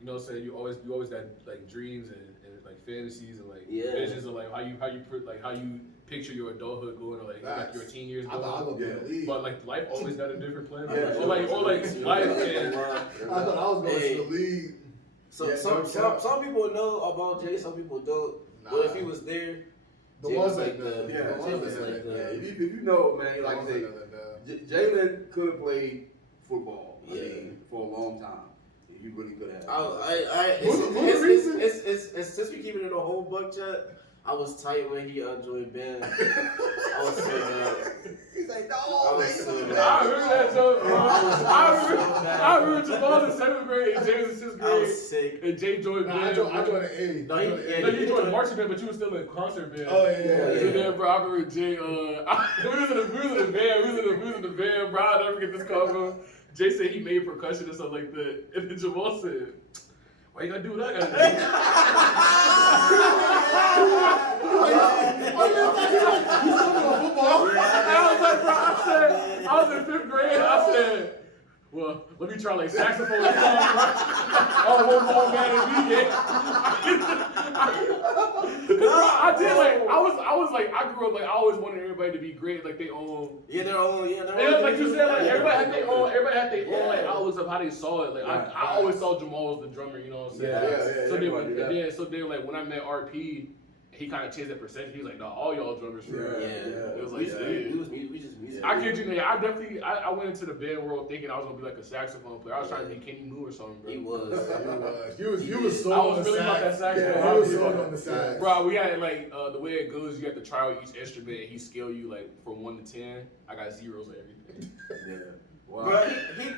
you know, say you always got like dreams and like fantasies and like Yeah. visions of like how you picture your adulthood going or like Facts. your teen years I thought I going. was gonna be a league. But like life always got a different plan. Yeah. or like life and I thought I was going to the league. So Yeah, some people know about Jay, some people don't. But if he was there, the Jay ones was that like the yeah, the Jay ones was that like Yeah, the if you know, man, like I ones say, that Jalen could have played football. I Yeah. mean, for a long time. He really could have. It's since we keeping it a whole buck chat. I was tight when he joined band. I was so mad. He's like, no, I was so man. mad. I remember that joke, bro. I I remember Jamal in 7th grade and Jay was in 6th I was grade. sick. And Jay joined Nah, I band. joined an A. No, I joined an No, A. you joined marching band, but you was still in concert band. Oh yeah. So then, bro, I remember Jay. We was in the band. We was in the band, bro. I'll never get this call, bro. Jay said he made percussion or something like that, and then Jamal said, "Why you gotta do what I gotta do?" And I was like, bro, I was in 5th grade. I said, well, let me try like saxophone or something, bro. Oh, one more man and we get. I did like I was like I grew up like I always wanted everybody to be great like they own. Yeah, their own. Yeah, their And own. like you said, like everybody had their own. Everybody had their own like Yeah. outlooks of how they saw it. Like Right. I always saw Jamal as the drummer. You know what I'm saying? Yeah, So then, everybody do that. so then like when I met RP, he kind of changed that perception. He was like, "No, all y'all drummers for real." Yeah. It was we like, just, yeah. we just music. I kid you not. I definitely, I went into the band world thinking I was gonna be like a saxophone player. I was trying to be Kenny Moo or something, bro. He was. You was so I was on the really about that side. saxophone. Yeah, I he was was so like- on the side. Bro, we had like the way it goes. You have to try out each instrument. And he scale you like from 1 to 10. I got zeros at everything. Yeah. Wow. Bro,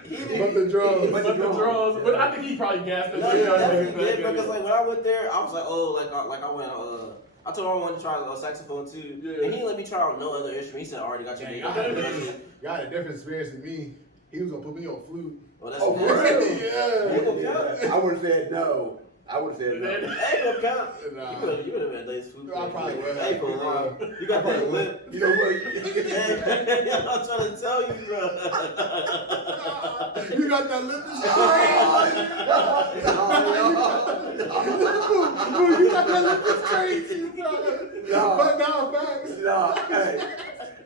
he didn't. But the drums. But the drums. But I think he probably gassed it. No, he definitely did because like when I went there, I was like, oh, like I went. I told him I wanted to try saxophone too, Yeah. and he didn't let me try out no other instrument. He said, I already got you. Y'all had a different experience than me. He was gonna put me on flute. Oh, that's Oh, nice. really? Yeah. I would have said no. I would have said no. Hey, no count. Nah. You would have been nice food. I probably would. Hey, for real. You got that lip. You know what? I'm trying to tell you, bro. You got that lip. You got that lip. It's crazy. No. But now facts. No,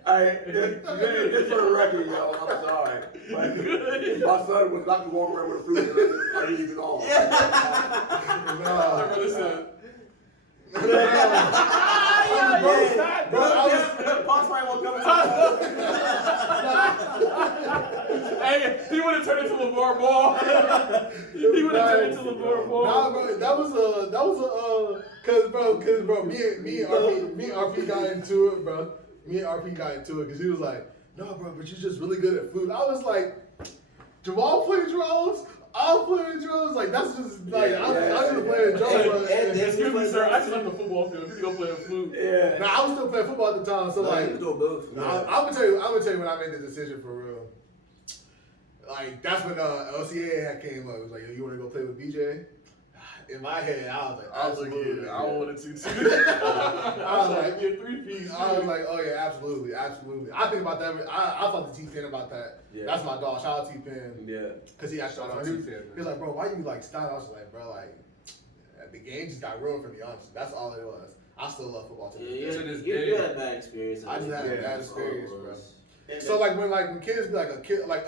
hey, this for the record, yo. I'm sorry. But my son was not walking around with a flute and I didn't even on. No. Listen. Boss fight won't come Hey, he would have turned into LeVar Ball. He would have turned into LeVar Ball. Nah, bro, that was cause bro, me and RP got into it, bro. Me and RP got into it because he was like, no, bro, but you're just really good at flute. I was like, Jamal playing drums, I'm playing drums. Like that's just like I just playing drums. Bro. Excuse me, sir. I just left the football field. You go play a flute. Yeah. Nah, I was still playing football at the time, so like, do both. I'm gonna tell you when I made the decision for real. Like that's when LCA had came up. It was like, yo, you want to go play with BJ? In my head, I was like, absolutely. I wanted to too. I was like, get 3 piece. I was like, oh yeah, absolutely. I think about that. I talked to T-Pen about that. Yeah. That's my dog. Shout out T-Pen. Yeah. Cause he actually, Shout out he T-Pen, was like, bro, why you like stop? I was like, bro, like the game just got ruined for me. Honestly, that's all it was. I still love football too. Yeah, To this you day. had a bad experience. I just had a Yeah. bad experience, bro. And So like when kids be like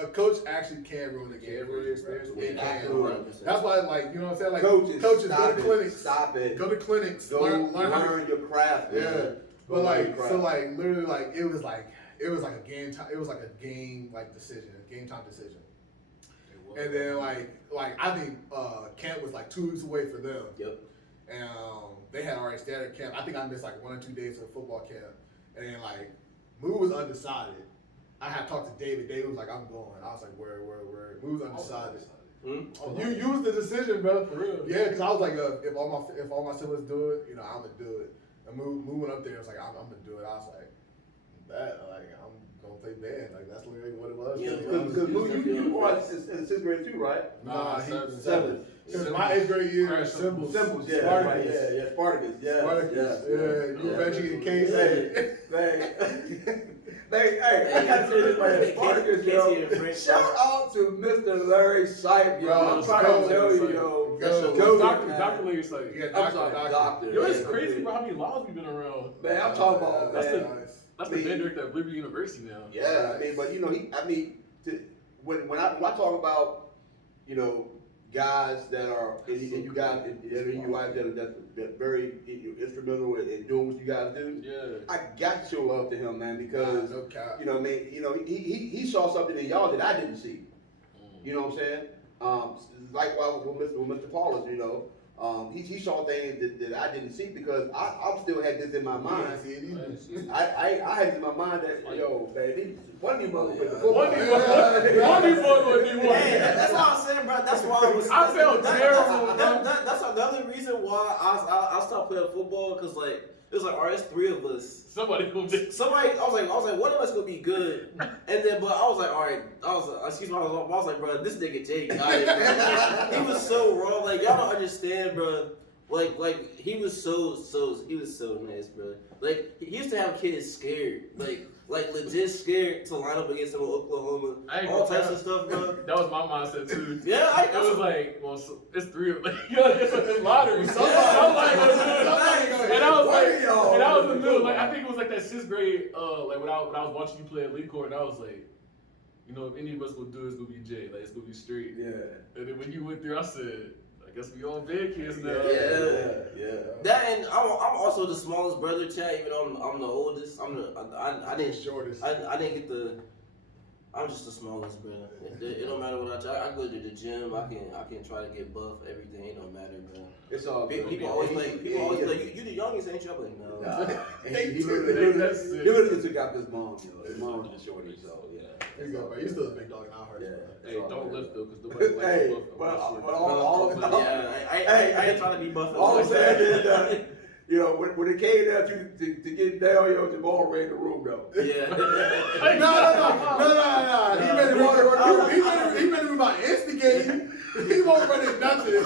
a coach actually can ruin the game. Can ruin the experience. It can. Absolutely. That's why like you know what I'm saying. Like coaches, go stop to it. clinics. Stop it. Go to clinics. Go learn how to learn your craft. Man. Yeah, Go but learn like your craft. so like literally like it was like a game time. It was like a game like decision, a game time decision. And then like I think camp was like 2 weeks away for them. Yep. And they had already started camp. I think I missed like 1 or 2 days of football camp. And then like Moo was undecided. I had talked to David. David was like, I'm going. I was like, where? Moo was undecided. You used the decision, bro. For real. Yeah, because I was like, if all my siblings do it, you know, I'm gonna do it. And Moo went up there and was like, I'm gonna do it. I was like, I'm gonna play band. Like that's literally what it was. Yeah, Because you were in 6th grade too, right? Nah, Seventh. Seventh. Because my 8th grade year, Crash symbols. Symbols, yeah, Spartacus. right, yeah, Spartacus, yeah, Spartacus. Yeah, you bet you get Hey, I gotta say this right here. Spartacus, yo. Shout out to Mr. Larry Sipe, yo. Bro, I'm trying to tell you, go. yo. Go. Dr. Larry Slade. Yeah, I'm sorry, doctor. Yo, it's crazy, bro. How many laws we been around? Man, I'm talking about, That's man. That's the band director of Liberty University now. Yeah, I mean, but you know, when I talk about, you know, guys that are, and you guys, and you guys that very instrumental in doing what you guys do. Yeah. I got to show love to him, man, because no cap. you know, man, you know, he saw something in y'all that I didn't see. You know what I'm saying? Likewise with Mr. Paulus, you know. He saw things that I didn't see because I still had this in my mind. I had it in my mind that, yo, man, one of these motherfuckers. One of these motherfuckers. Hey, that's what I'm saying, bro. That's why I was. I felt terrible. That's another reason why I stopped playing football, because like it was like, all right, it's 3 of us. Somebody, I was like, one of us gonna be good, and then, but I was like, all right, excuse me, I was like, bro, this nigga Jay got it, bro. He was so wrong, like y'all don't understand, bro. Like he was so nice, bro. Like he used to have kids scared, like legit scared to line up against him in Oklahoma, all types of stuff, bro. That was my mindset too. Yeah, it was like, well, it's 3 of them. It's lottery. Somebody and I was in the middle. Like I think it was like that 6th grade. Like when I was watching you play at Lee Court, and I was like, you know, if any of us will do it, it's gonna be Jay. Like it's gonna be straight. Yeah. And then when you went through, I said, I guess we all big kids now. Yeah. That, and I'm also the smallest brother, Chad. Even though I'm the oldest, I didn't shortest. I didn't get the. I'm just the smallest, brother. It don't matter what I try. I go to the gym. I can try to get buff. Everything. It don't matter, bro. It's all good. People always like you the youngest, ain't you? I'm like, no. He literally took out his mom. You know, his mom was the shorty, so yeah. There you go, bro. You still a big dog in our hearts. Yeah. Hey, don't lift though, because nobody likes Hey, buff. but all I ain't trying to be buff. all I'm saying is that, you know, when it came down to get down, yo, Jamal ran the room though. Yeah. No. He made me my instigating. He won't run it nothing. He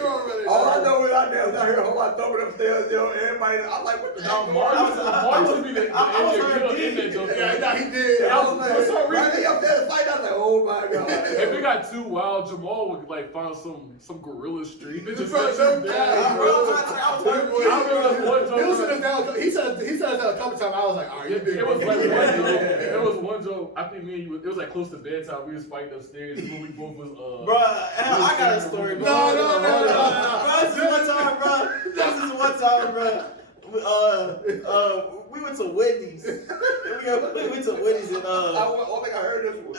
won't run it. All I know is out there, was out here, whole lot thumping upstairs, yo, everybody. I'm like, what the hell? Mark used to be the in that joke. Yeah, he did. I was for some reason. Right up there to fight, I was like, oh my god. If it got too wild, Jamal would like find some gorilla street and just Bro, set you no down. He said a couple times. I was like, all right, you big. it was like one joke. There was one joke. I think me and you. It was like close to bedtime. We was fighting upstairs when we both was Bro, I got a story, bro. No. Bro, this is one time, bro. We went to Wendy's. We went to Wendy's and I don't think I heard this one.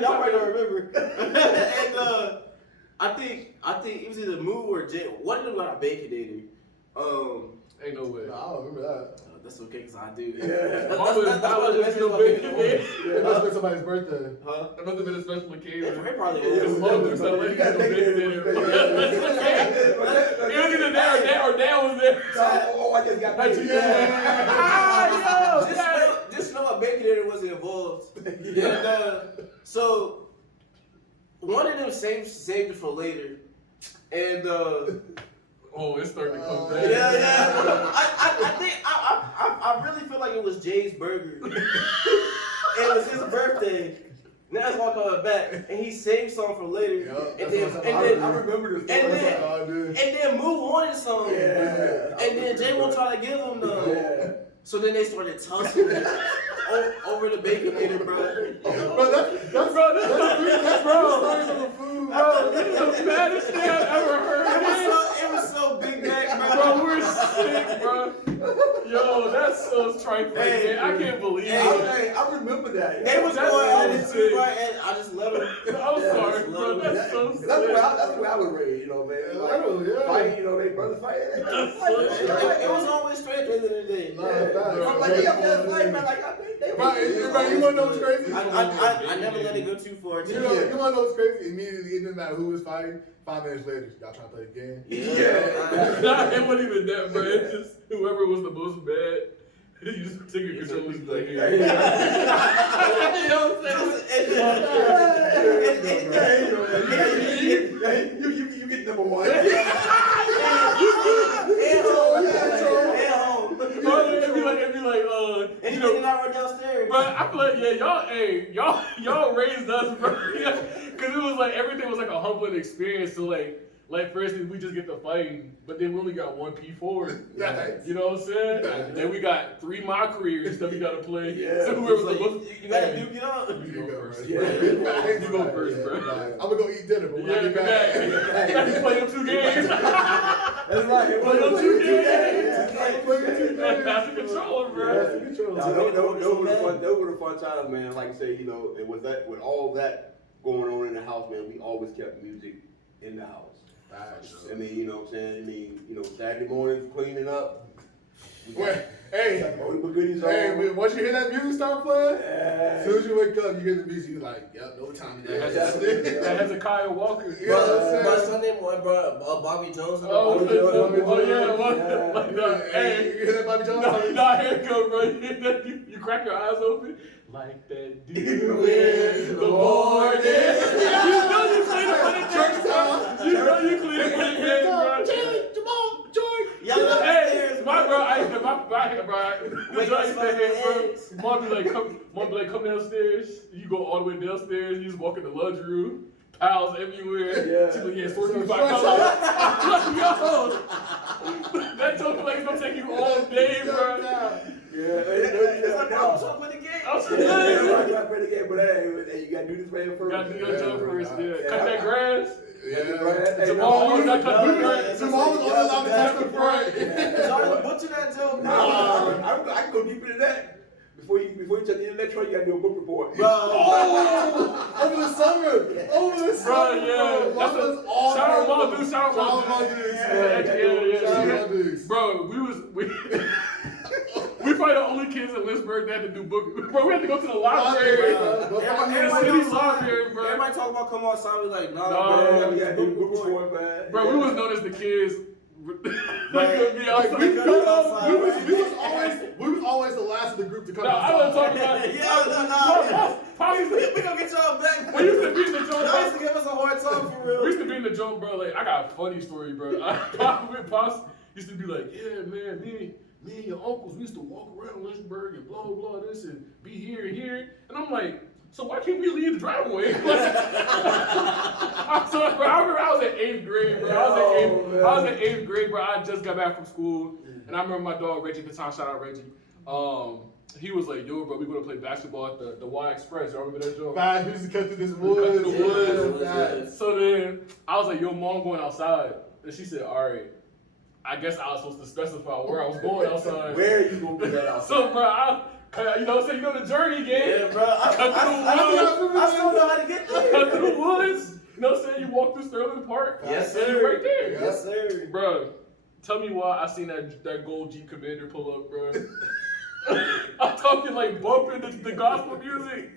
y'all might not remember. And I think it was either Moo or Jay. One of them got a baconator. Ain't no way. No, I don't remember that. That's okay, because I do. Yeah. That must It been somebody's birthday. Huh? That must have been a special occasion. It probably His is. mom was like, You gotta take it. it was either there or Dad was there. Oh, I just got paid. Just know a baconator wasn't involved. And so one of them saved it for later. And Oh, it's starting to come back. yeah. I think I really feel like it was Jay's burger. It was his birthday. Now it's all coming back, and he saved some for later. I remember this. And then Moo wanted some. Yeah. And then Jay won't try to give him none. Yeah. So then they started tussling over the baconator, bro. Bro, that's food. Bro, this is the baddest thing I've ever heard. It was so big back, Bro, we're sick, bro. Yo, that's so trifling, man. I can't believe it. I remember that. They was That's going so at it sick. too, bro, and I just let them. I'm sorry, bro. That's so sick. That's where I was raised, you know, man. Like, fighting, you know, they brothers fighting. It was always straight at the end of the day. I'm like, they up there fighting, man. Like, they Bro, you wanna know what's crazy? I never let it go too far. You wanna know what's crazy? Immediately, it didn't matter who was fighting. 5 minutes later, y'all trying to play the game? Yeah. Nah, it wasn't even that, bro. It's just whoever was the most bad, you just take your control and play the game. You know what I'm saying? You get number one. It'd be like, And you you know, not right downstairs. bro, I feel like, y'all raised us, bro. Because it was like, everything was like a humbling experience. So like Like for instance, we just get to fighting, but then we only got one P4. Nice. You know what I'm saying? And then we got 3 my careers that we gotta play. Yeah. So whoever's the So most, you gotta duke it up. You go first. Yeah. You go first, bro. I'm gonna go eat dinner, but when I Yeah, get come back, back. You play them 2 games. That's right. Play them 2 games. Yeah. That's the controller, bro. Those were the fun times, man. Like I say, you know, and with all that going on in the house, man, we always kept music in the house. I mean, you know what I'm saying? I mean, you know, Saturday mornings cleaning up. Hey, goodies on. hey, once you hear that music start playing, Yeah. as soon as you wake up, you hear the music, you're like, yep, no time to That has a Kyle Walker. You know what I'm saying? My Sunday morning, bro, Bobby Jones. Hey, you hear that Bobby Jones? No, here it go, bro. You crack your eyes open like that dude in the morning. You know you clean up for the Church time. You know you clean up for the game, bro. Jamal, Joy. Hey, my bro, I used to, bro. Wake The up, I used to hate, bro. eggs. Mom be like, come downstairs. You go all the way downstairs. You just walk in the laundry room. Pals everywhere. Yeah. She's like, yeah, sort these by color. I'm like, yo, that token like it's gonna take you all day, bro. It's like, bro, I'm trying to play the game. I'm so Yeah, good. I play the game, but hey, you gotta do this man first. Gotta do your job first, yeah. Yeah. Cut that grass. Yeah. Jamal always got cut the grass. Jamal was only allowed to touch the front. Y'all butcher that joke, I can go deeper than that. Before you touch the internet tray, you gotta do a book report. bro. Oh, over the summer. Over the summer. Bro, yeah. That's That's a, shout out Mondu, shout out Mondu. Yeah. Bro, we probably the only kids in Lynchburg that had to do book. Bro, we had to go to the library. City library, bro. Everybody talk about come outside, we like, nah, Nah, man, You gotta do a book report. report, man. Bro, we was known as the kids. They couldn't be Like, outside. we was always the last of the group to come No, I don't outside. talk about. Yeah, Pops used to- We gonna get y'all back. We used to be in the joint, Y'all used bro. to give us a hard time for real. We used to be in the joint, bro. Like, I got a funny story, bro. Pops used to be like, yeah, man, me and your uncles, we used to walk around Lynchburg and blah, blah, this and be here and here. And I'm like, so why can't we leave the driveway? I'm sorry, bro. I remember I was in 8th grade, bro. I was in 8th grade, bro. I just got back from school. And I remember my dog, Reggie, at the time, shout out Reggie. He was like, yo, bro, we gonna play basketball at the Y Express. Y'all remember that joke? Man, we used to cut through this Cut woods. through the woods. Yeah. So then I was like, yo, mom going outside. And she said, all right. I guess I was supposed to specify where I was going outside. Where are you gonna be that outside? So, bro, you know what I'm saying? You know the journey game. Yeah, bro. I still know how to get Cut there. through the woods. You know what I'm saying? You walk through Sterling Park. Yes, and sir. you're right there. Yes, sir. Bro, tell me why I seen that gold Jeep Commander pull up, bro. I'm talking like bumping the gospel music.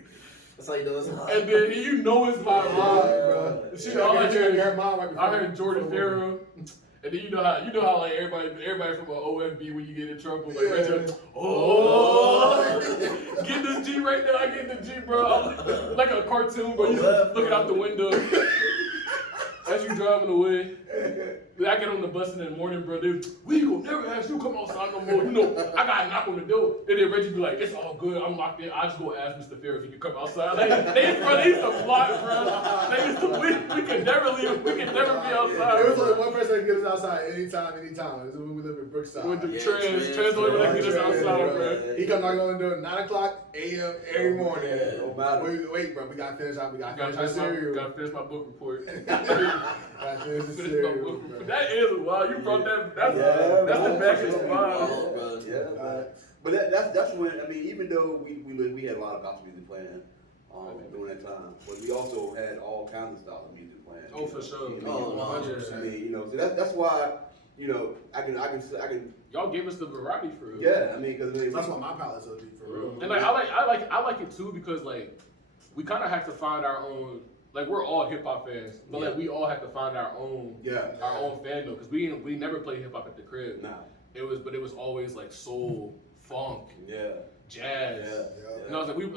That's how you know it's hot. And then you know it's my vibe, bro. She All I heard, right I heard Jordan Farrow. And then you know how like everybody from an OFB when you get in trouble, like Reggie, get this G right now, I get the G, bro. I'm like a cartoon, bro. You looking out the window as you driving away. I get on the bus in the morning, bro. We gonna never ask you to come outside no more. You know, I got a knock on the door. And then Reggie be like, it's all good. I'm locked in. I just go ask Mr. Fair if he can come outside. They used to plot, bro. They used to, we could never leave. We could never be outside. There was only one person that can get us outside anytime. This is when we live in Brookside. With the Yeah, trans only one that get us outside, bro. He come knocking on the door at 9 o'clock a.m. every morning. No matter. Wait, bro, we gotta finish out. We gotta Gotta finish our cereal. finish my book report. Gotta finish the Finish my cereal, book bro. report. That is wild. You brought that. That's Yeah, the man. backest Yeah, vibe. bro. Yeah, man. But that's when, I mean, even though we had a lot of gospel music playing during that time, but we also had all kinds of styles of music playing. Oh, for sure. You know, Oh, 100%. I mean, you know, so that's why, you know, I can, Y'all gave us the variety for real. yeah, I mean, because That's why my palate's so deep for real. And like I like it too because like we kind of have to find our own. Like we're all hip hop fans, but like we all have to find our own fandom because we never played hip hop at the crib. Nah. It was always like soul, funk, Yeah. jazz. Yeah. And I was like we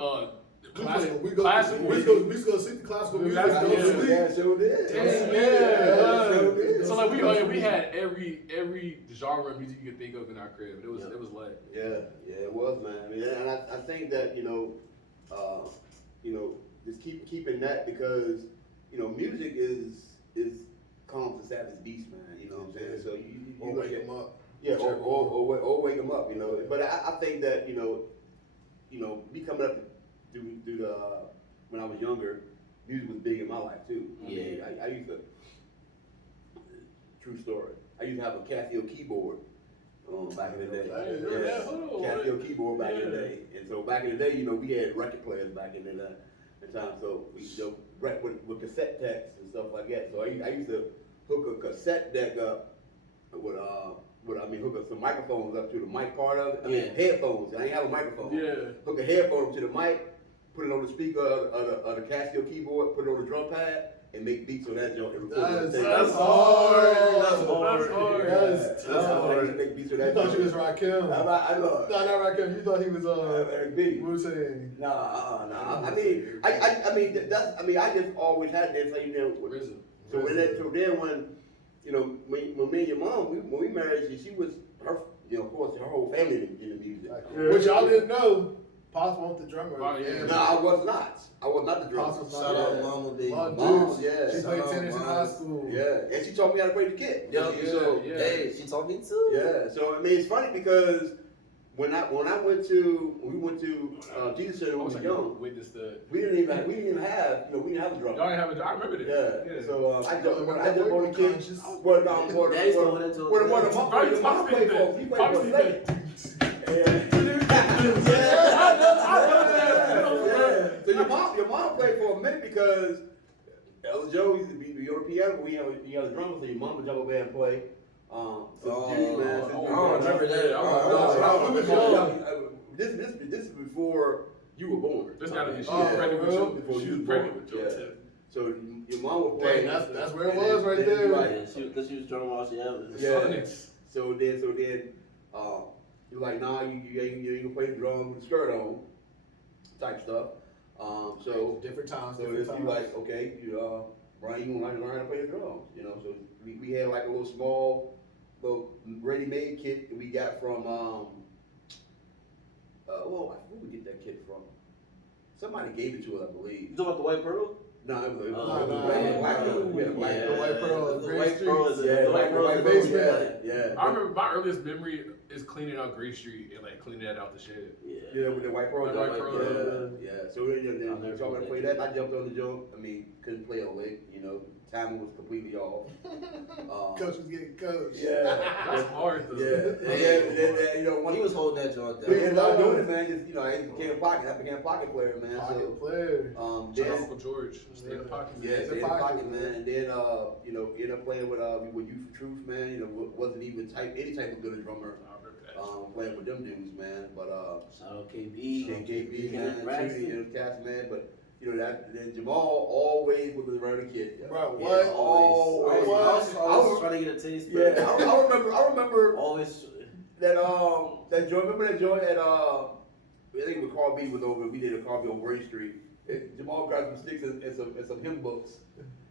Classical. played We classical. used to go see the classical music. Yeah. Go to sleep. Yeah, sure did. Yeah. Sure did. So like we had every genre of music you could think of in our crib. It was like Yeah, it was, man. I mean, and I think that just keeping that because music is calms the savage beast, man. You know what I'm saying? So you Or wake him up. Yeah, or wake them up, you know. But I think that you know, me coming up through the when I was younger, music was big in my life too. I mean, I used to. True story. I used to have a Casio keyboard back in the day. Casio keyboard back in the day. And so back in the day, you know, we had record players back in the time. So we with cassette decks and stuff like that. So I used to hook a cassette deck up with hook up some microphones up to the mic part of it. I mean headphones. I ain't have a microphone. Yeah. Hook a headphone to the mic, put it on the speaker of the Casio keyboard, put it on the drum pad, and make beats on that joint. That's hard. That's hard. That's hard. Make beats on You that thought you joint. was Rakim. I know. No, not Rakim. You thought he was Eric B. Wu-Tang. Nah. I mean, I just always had that same deal. So then you know, when me and your mom, when we married, she was her, you know, of course, her whole family in the music. Which y'all didn't know. Pops wasn't the drummer. Oh, yeah. No, I was not. I was not the drummer. Pops was Shout not out Mama Baby. Mom, yeah. She played tennis in high school. Yeah, and she taught me how to play the kit. So, Hey, she taught me too. yeah. So I mean, it's funny because when we went to Jesus Center when we were young, Witness that. we didn't even have a drummer. Y'all ain't have a. I remember that. Yeah. So I jumped on the kid. Conscious. What Daddy's going into it. Probably mom played for? He played for Slate. So your mom played for a minute because Ella Joe used to be on the piano. We had a drummer, so your mom would jump over there and play. I don't remember that. This is before you were born. This gotta be. She Yeah. was pregnant with you. Before She you was was pregnant born. with you. Yeah. So your mom would play. Dang, that's where it was right there. Right. Because she was drumming while she had it. Yeah. So then, you're like, nah, you ain't gonna play the drums with the skirt on, type stuff. So Different times. So it's you like, okay, Brian, you want to learn how to play the drums, you know? So we had like a little ready-made kit that we got from where we get that kit from? Somebody gave it to us, I believe. You talking about the White Pearl? No, it was black pearl. We had a black pearl. The White Pearl. The White Pearl is Yeah, the White Pearl is basement. Yeah. I remember my earliest memory is cleaning out Gray Street and like cleaning that out the shed. Yeah, with the white pearl. The White Pearl. Yeah. So then talking about play that, I jumped on the jump. I mean, couldn't play a lick, you know. Timing was completely off. Coach was getting coached. Yeah. That's hard though. Yeah. And then, you know, He was holding that joint we down. ended up doing it, man. Just, you know, I became a pocket player, man. Pocket player. So, Shout out then, Uncle George. Stay in the pocket. yeah, Stay in stay in the the pocket, pocket, man. And then, you know, ended up playing with Youth for Truth, man. You know, wasn't even any type of good drummer. I remember that. Playing with them dudes, man. But Shout out KB. KB, man, Kenneth Braxton. Trudy, and Cass, man. But you know that then Jamal always was around the kid. Bro, Yeah, what? always. I was trying to get a taste. Yeah, But I remember always. that joint. Remember that joint at I think when Carl B was over. We did a Carl B on Gray Street. Jamal grabbed some sticks and some hymn books,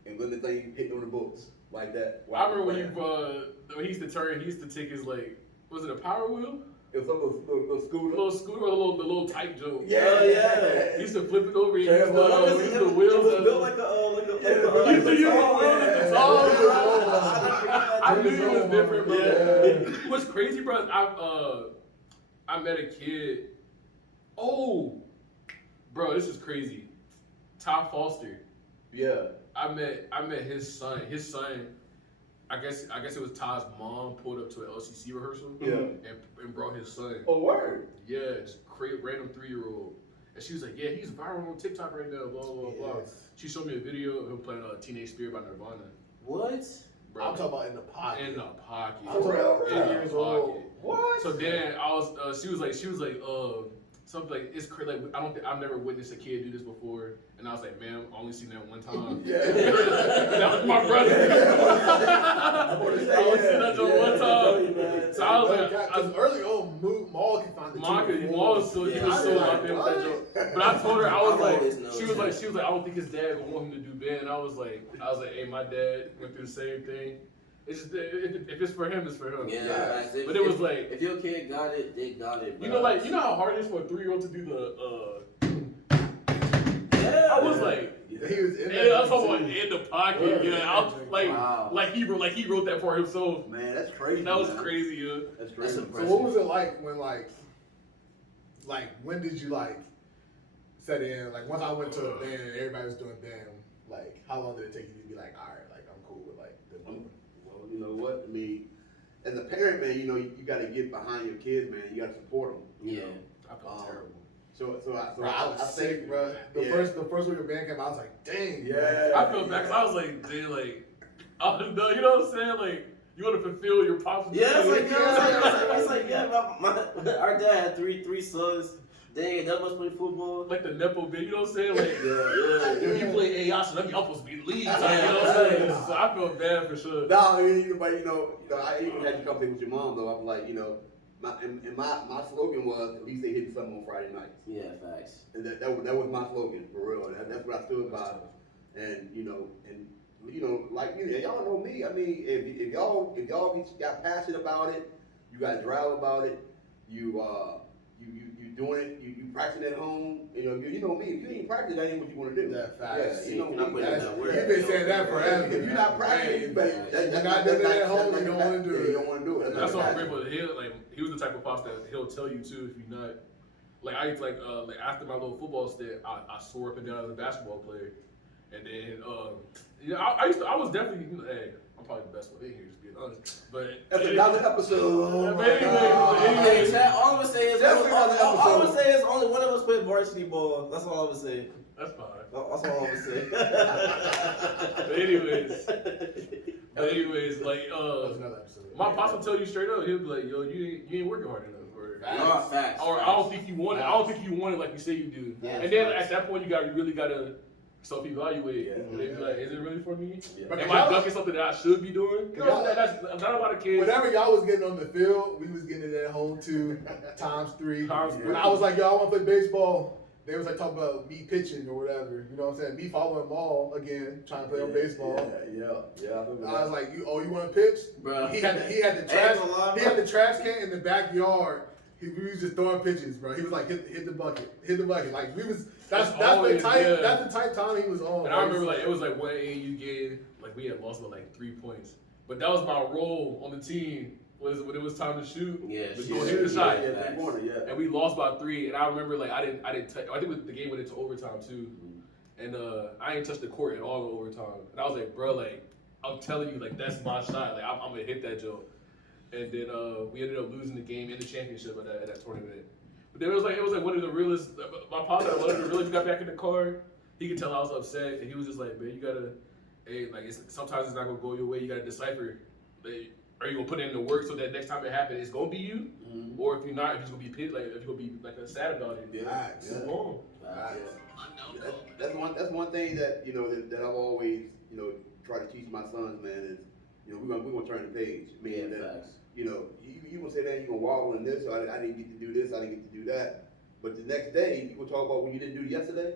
and when the thing hit on the books like that. I remember when he used to turn. He used to take his like, was it a Power Wheel? It was some little scooter. A little scooter or the little tight joke. Yeah, yeah. He used to flip it over. He Yeah, used well, to use the wheels. It was built like a. He used to use the wheels at the top. I knew he was different, bro. Yeah. What's crazy, bro? I met a kid. Oh, bro, this is crazy. Ty Foster. Yeah. I met his son. His son, I guess it was Ty's mom pulled up to an LCC rehearsal. Yeah. And brought his son. Oh, word. Yeah, just random 3-year-old. And she was like, yeah, he's viral on TikTok right now, blah, blah, blah. Yes. She showed me a video of him playing Teenage Spirit by Nirvana. What? Bro, I'm talking about in the pocket. in the pocket. I'm talking about For 8 real? years old. What? So then she was like, something like, it's crazy. Like, I've never witnessed a kid do this before. And I was like, man, I only seen that one time. Yeah. That was my brother. I only seen that just one time. So I was like, Because early on, Maul can find the Maul was so he was so locked in with that joke. But I told her, I was like, she was like, I don't think his dad gonna want him to do band. And I was like, hey, my dad went through the same thing. It's just if it's for him, it's for him. Yeah. But it was like, if your kid got it, they got it. you know, how hard it is for a 3-year-old to do the. Yeah. I was like, Yeah. He was in And that I'm talking about joint, too. in the pocket, Yeah, yeah. I was, yeah, like, wow. like he wrote that part himself. Man, that's crazy. That was man. crazy, yeah. That's That's crazy. So impressive. what was it like when when did you set in? Like once I went to a band and everybody was doing band, like how long did it take you to be like, all right, like I'm cool with like the movement? Well, you know what? I mean, as a parent, man, you know, you got to get behind your kids, man. You got to support them. Yeah. I felt terrible. Bro, I was sick, bro. The yeah. first week of band camp, I was like, dang. Yeah. I felt bad 'cause I was like, dude, like, oh, no, you know what I'm saying? Like, you want to fulfill your pops. Yeah, it's like, yeah, our dad had three sons. Dang, that must play football. Like the Nepo bit, you know what I'm saying? Like, Yeah. if you play AI, so that mean I'm supposed to be in the league. Like, you know what I'm saying? So I felt bad for sure. No, I mean, but you know, I even had you conversation with your mom though. I'm like, you know, my slogan was at least they hit something on Friday nights. Yeah, facts. And that was my slogan for real. That's what I stood by. And you know, like y'all know me. I mean, if y'all got passionate about it, you got drive about it. You doing it. You practicing at home. You know me. If you ain't practicing, that ain't what you want to do. That facts. Yeah, you know Not me. putting in that work. You've been saying that forever. If you're not practicing, you better. You're not doing it at home, you don't wanna do it. You don't want to do it. That's what I'm grateful to him. Like, he was the type of pops that he'll tell you too if you're not. Like, like after my little football stint, I swore up and down as a basketball player. And then, I was definitely, hey, I'm probably the best one in here, just being honest. But That's another episode. But anyway, Hey, Chad, all I'm gonna say is That's another all I'm episode. gonna say is only one of us played varsity ball. That's all I'm gonna say. that's fine. That's all I'm gonna say. But anyways, like, That was another episode. my pops will tell you straight up. He'll be like, "Yo, you ain't working hard enough." No, facts. Or I don't think you want it. I don't think you want it like you say you do. Yeah, And then facts. at that point, you really gotta self-evaluate. Yeah. And they be like, "Is it really for me? Yeah. Am I ducking something that I should be doing?" You know, that's not a lot of kids. Whenever y'all was getting on the field, we was getting it at home too, times three. Times When three. I was like, yo, I want to play baseball, they was like talking about me pitching or whatever. You know what I'm saying? Me following ball again, trying to play on baseball. Yeah. I remember I was that. like, you want to pitch? Bro. He had the trash can in the backyard. We was just throwing pitches, bro. He was like, hit the bucket. Like we was. That's always, the type. yeah. That's the type time he was on. And I remember like it was like 1 AAU game, like we had lost by like 3 points. But that was my role on the team was when it was time to shoot. Yeah, was shoot. go shoot the shot. Yeah, yeah. And we lost by 3. And I remember like I think the game went into overtime too. And I ain't touched the court at all in overtime. And I was like, bro, like I'm telling you, like that's my shot. Like I'm gonna hit that joke. And then we ended up losing the game in the championship at that tournament. But then it was like one of the realest. My pops, one of the realest, got back in the car. He could tell I was upset, and he was just like, "Man, you gotta, hey, like sometimes it's not gonna go your way. You gotta decipher. Like, are you gonna put in the work so that next time it happens, it's gonna be you, or if you're not, if it's gonna be pissed, like if you're gonna be like sad about it, Yeah. move on." That's one thing that that I've always try to teach my sons, man, is we're gonna turn the page. I mean, facts. You gonna say that you're gonna wallow in this, or I didn't get to do this, I didn't get to do that. But the next day, you gonna talk about what you didn't do yesterday.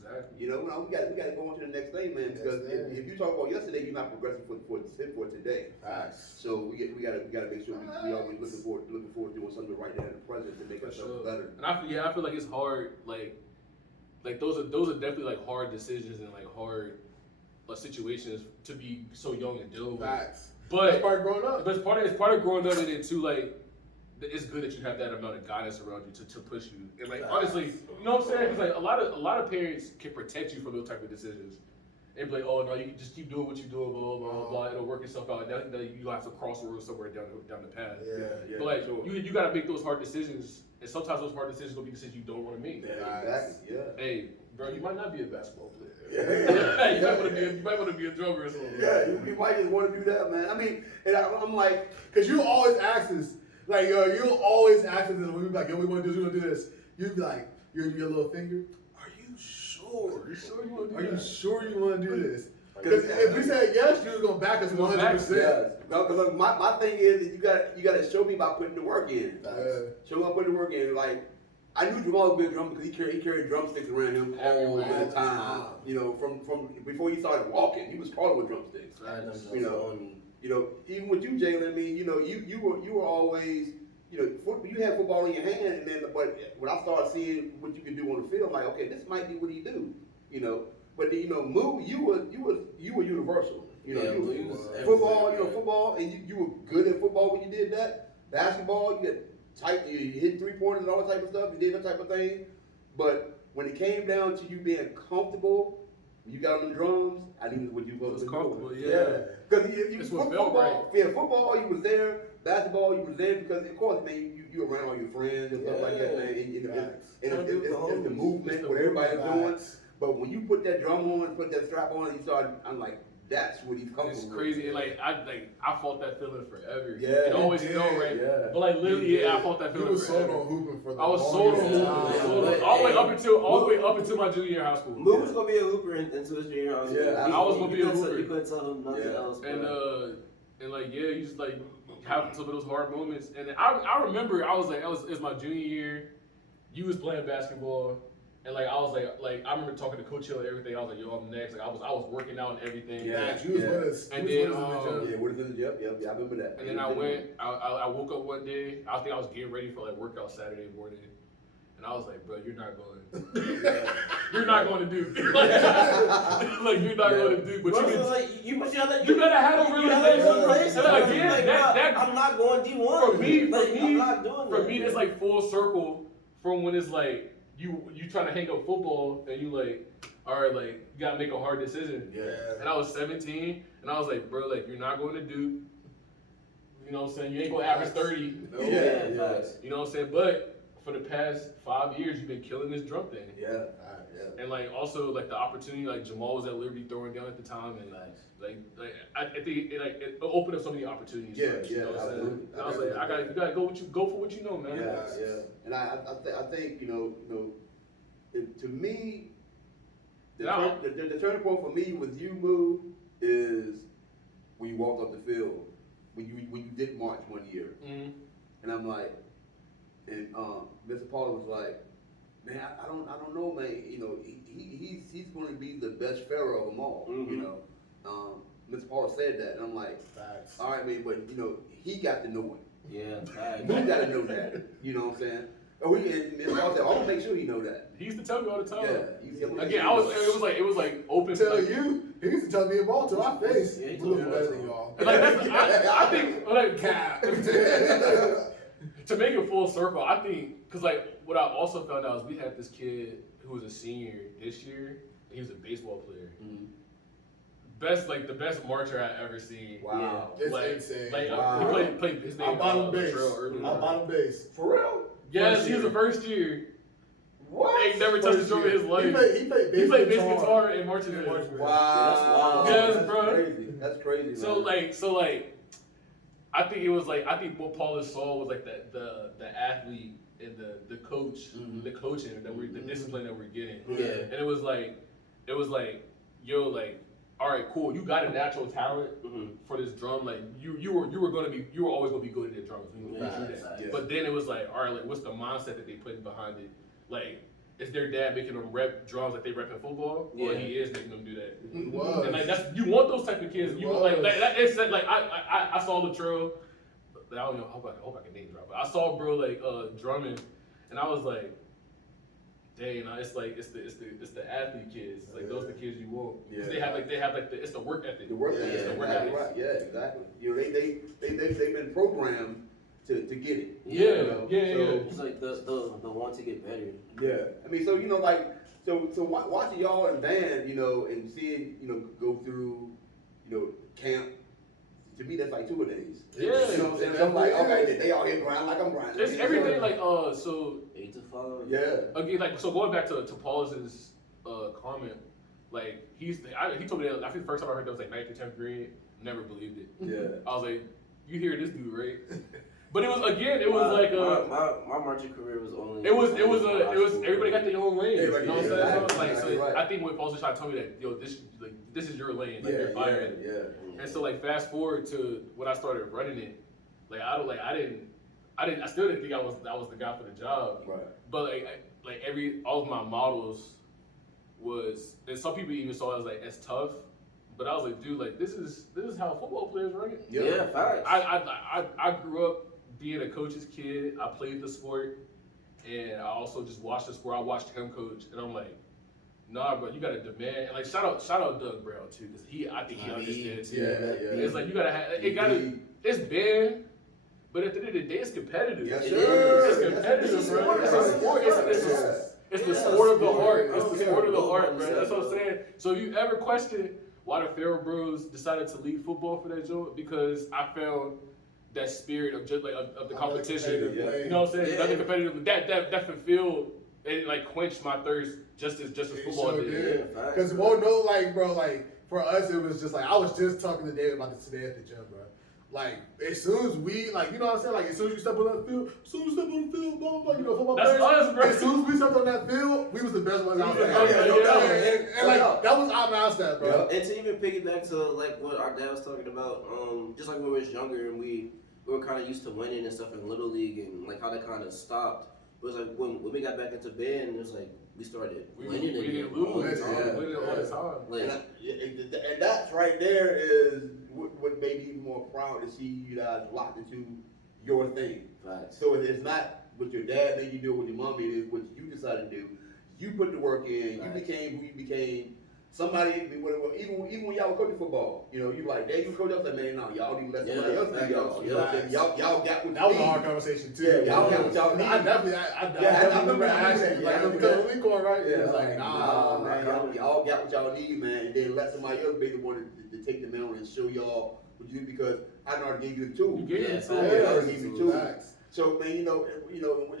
Exactly. No, we got to go on to the next thing, man. Because if you talk about yesterday, you're not progressing for today. Facts. So we got to make sure we always looking forward to doing something right now in the present to make For ourselves sure. better. And I feel like it's hard, like those are definitely like hard decisions and like hard situations to be so young and deal with. Facts. But That's part of growing up. But it's part of growing up, and then too, like, it's good that you have that amount of guidance around you to push you. And like, honestly, you know what I'm saying? Because like a lot of parents can protect you from those type of decisions. And be like, oh no, you can just keep doing what you're doing, blah blah blah blah. It'll work itself out. Then you have to cross the road somewhere down the path. Yeah. But like, sure. you got to make those hard decisions, and sometimes those hard decisions will be decisions you don't want to make. Yeah, exactly. Yeah. Hey, bro, you might not be a basketball player. Yeah. You might want to be a drummer or something. Yeah, you might just want to do that, man. I mean, and I'm like, Cause you always ask us, like, you'll always ask us this when we be like, yo, we want to do this. You'd be like, your little finger. Are you sure? You sure you want to do Are you that? sure you want to do this? Because if we said yes, you was gonna back us 100%. yes. No, because my thing is that you got to show me by putting the work in. Show me by putting the work in. Like, I knew Jamal was a good drummer because he carried drumsticks around him all the time. From before he started walking, he was crawling with drumsticks. Even with you, Jalen, I mean, you were always, you had football in your hand, and then but when I started seeing what you could do on the field, I'm like, okay, this might be what he do, But then, you know, Moo, you were universal. You know, Yeah, you he was football, everywhere, football, and you were good at football when you did that. Basketball, you got tight, you hit 3-pointers and all that type of stuff. You did that type of thing. But when it came down to you being comfortable, when you got on the drums, I knew what you was comfortable, doing. yeah. Because you That's what football, felt right. yeah, football, you was there. Basketball, you was there because, of course, man, you around all your friends and stuff like that, man. It's the movement, what everybody's doing. But when you put that drum on, put that strap on, and you start, I'm like, that's what he's comfortable It's with. crazy. And I fought that feeling forever. Yeah, it always you felt did. right. Yeah. But like literally, I fought that You feeling was sold forever. on hooping for the I was sold on longest hooping. time. Sold on- all the way up until my junior year of high school. Moo was gonna be a hooper into his junior year. Yeah, I was gonna be a hooper. You couldn't tell him nothing Yeah. else. And like you just like have some of those hard moments. And I remember I was like, it's my junior year. You was playing basketball. And like I was like I remember talking to Coach Hill and everything. I was like, yo, I'm next. Like I was working out and everything. Yeah. You was with us. And You then, was with us in the gym. Yeah, what is it? Yep, I remember that. And then I went. I woke up one day. I think I was getting ready for like workout Saturday morning, and I was like, "Bro, you're not going. You're not going to Duke. Like you're not going to Duke." But you better have a realization. And again, that I'm not going D1. for me, I'm not doing for that. me, it's like full circle from when it's like you trying to hang up football and you like, all right, like you gotta make a hard decision. Yeah. And I was 17, and I was like, bro, like you're not going to Duke. You know what I'm saying? You ain't gonna average 30. Yeah. You know what I'm saying? But for the past 5 years, you've been killing this drum thing. Yeah. And like also like the opportunity, like Jamal was at Liberty throwing down at the time, and I think it opened up so many opportunities. Yeah, for us, you know what I'm saying? absolutely. And I was like, you gotta go for what you know, man. Yeah. And I think to me, the turning point for me with you, Moo, is when you walked off the field, when you did march one year, and I'm like, and Mr. Paul was like, man, I don't know, man. You know, he's going to be the best pharaoh of them all. You know, Mr. Paul said that, and I'm like, Facts. all right, man, but you know, he got to know it. Yeah, We got to know that. You know what I'm saying? And Mr. Paul said, I'm gonna make sure he know that. He used to tell me all the time. Yeah. Again, it was like open. Tell like, you, he used to tell me about to my face. Yeah, he You told look me better about than y'all. and like I think like Cap. to make it full circle, I think because like what I also found out is we had this kid who was a senior this year. And he was a baseball player. The best marcher I ever seen. Wow. It's Like- insane. Like Wow. he played his name I'm bottom base. Latrell early. I'm bottom base. For real? Yes, First he was year. the first year. What? Ain't never touched a drum in his life. He played He played bass guitar. guitar and marching band. Wow. Yes, That's bro. crazy. That's crazy. So man. I think what Paulus saw was like the athlete and the coach, the coaching that the discipline that we're getting. Yeah. And it was like, yo, like, all right, cool. You got a natural talent for this drum. Like you were always gonna be good at the drums. We knew that. Yeah. But then it was like, all right, like what's the mindset that they put behind it? Like, is their dad making them rep drums like they rep in football? Or Yeah. he is making them do that? He was. And like you want those type of kids. You want, like that. It's like I saw Latrell. I don't know. I hope I can name drop. But I saw bro like drumming, and I was like, dang, it's like it's the athlete kids. It's like those are the kids you want. 'Cause they have it's the work ethic. The work Yeah, ethic. it's the work Exactly ethic. right. Yeah, exactly. You know, they've been programmed to get it. Yeah, You know? yeah. It's like the want to get better. Yeah. I mean, so you know, like, so watching y'all in band, you know, and seeing, you know, go through, you know, camp. To me, that's like 2 a days. Yeah. You know what I'm saying? So I'm like, okay, they all here grind like I'm grinding. It's everything like so 8 to 5. Yeah. again like so going back to Paulus's comment, like he told me that I think the first time I heard that was like 9th or 10th grade. Never believed it. Yeah. I was like, you hear this dude, right? But it was like my marching career was only. it was everybody got their own lane. You know what I'm saying? Exactly, So, like, exactly right. I think when Paulus was trying to tell me that, yo, this is your lane, like you're firing. Yeah. And so like fast forward to when I started running it, like I still didn't think I was the guy for the job. Right. But all of my models was, and some people even saw it as tough. But I was like, dude, like this is how football players run it. Yeah, facts. I grew up being a coach's kid. I played the sport, and I also just watched the sport. I watched him coach, and I'm like, Nah, bro, you gotta demand. Like shout out Doug Brown too, because I think he understands too. Yeah. It's like you gotta have it's been. But at the end of the day, it's competitive. Yes, sir. It's competitive, bro. It's a sport. It's the sport of the heart. It's the sport of the heart, bro. That's what I'm saying. So if you ever question why the Pharaoh Bros decided to leave football for that joint, because I found that spirit of just like of the competition. You know what I'm saying? Yeah. Nothing competitive. That fulfilled and like quenched my thirst just as football did. Because won't know, like, bro, like for us, it was just like I was just talking to David about this today at the gym, bro. Like, as soon as we, like, you know what I'm saying? Like, as soon as you step on that field, blah, blah, blah, you know, football That's players. us, bro. As soon as we stepped on that field, we was the best ones out there. Yeah. And like, that was our mindset, bro. And to even piggyback to like what our dad was talking about, just like when we was younger and we were kind of used to winning and stuff in Little League and like how that kind of stopped. It was like when we got back into band, it was like we started winning We again. didn't lose. Yeah. Winning all the time. Like, And that's right there is what made me even more proud to see you guys locked into your thing. facts. So it's not what your dad made you do, what your mom made you do, what you decided to do. You put the work in. You became who you became. Somebody, even when y'all were coaching football, you know, you like, Dad, you coach us, like, man, no, y'all need to let somebody else do y'all. You know what I'm saying? Y'all got what That was you a hard need. conversation, too. Yeah, y'all got what y'all need. I definitely remember asking, like, Yeah, because of Lincoln, right? Yeah, It was like, nah, man, y'all got what y'all need, man, and then let somebody else be the one to take the mantle and show y'all what you do, because I know I gave you the tool. You gave Yeah, it I to already gave you the tool. Facts. So, man, you know,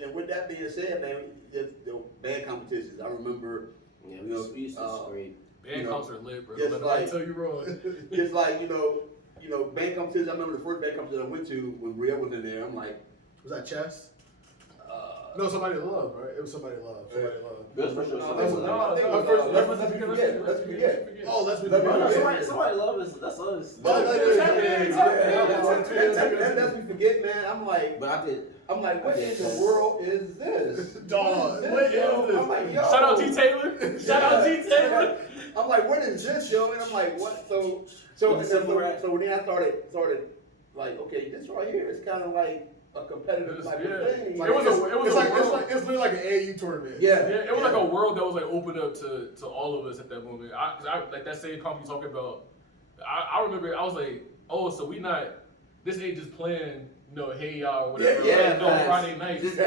and with that being said, man, the band competitions, I remember, Yeah, you know, we used to scrape. Band comps are lit, bro. Just Let like- me tell you wrong. just like, you know, band competitions. I remember the first band competition I went to when Brielle was in there. I'm like, Was that chess? No, Somebody Love, right? It was Somebody Love. Somebody Love. that's for sure. No, I think no, it was, no, let's let's forget. Oh, let's be Let me forget. forget. Somebody love us. That's us. That's we forget, man. I'm like, But I did. what in the world is this? Dog, What what is is this? this? I'm like, yo. Shout out T. Taylor. Shout out T. Taylor. I'm like, what is this, yo? And I'm like, what? So when I started, like, okay, this right here is kind of like a competitive type of thing. It's literally like an AAU tournament. Yeah. It was like a world that was like opened up to all of us at that moment. I like that same comp you talking about. I remember I was like, oh, so this ain't just playing, you know, hey y'all or whatever. Yeah, no Friday night. This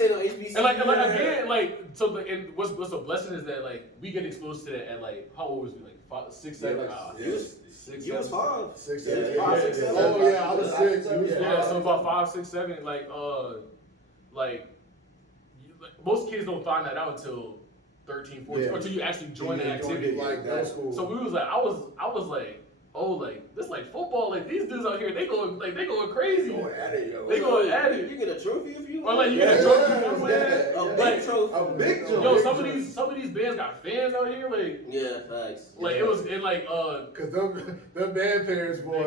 ain't no HBC. And like again, like so. And what's a blessing is that like we get exposed to that at like how old was we, like 5, 6, 7? You was 5. 6, Yeah, 7. yeah, 5, 6, yeah, 7. yeah. Oh yeah, I was 6. Yeah, so about 5, 6, 7. Like most kids don't find that out until 13, 14, Yeah. or until you actually join the activity. Like that was cool. So we was like, I was like, oh, like this like football. Like these dudes out here, they going crazy. Going at it, yo. They going at it. You get a trophy if you Or like you Yeah, get a trophy. You know yeah, what I'm saying? yeah. A Like, big trophy. A big trophy. Yo, some of these bands got fans out here. Yeah, facts. Like it was in like Cause them band parents, boy, and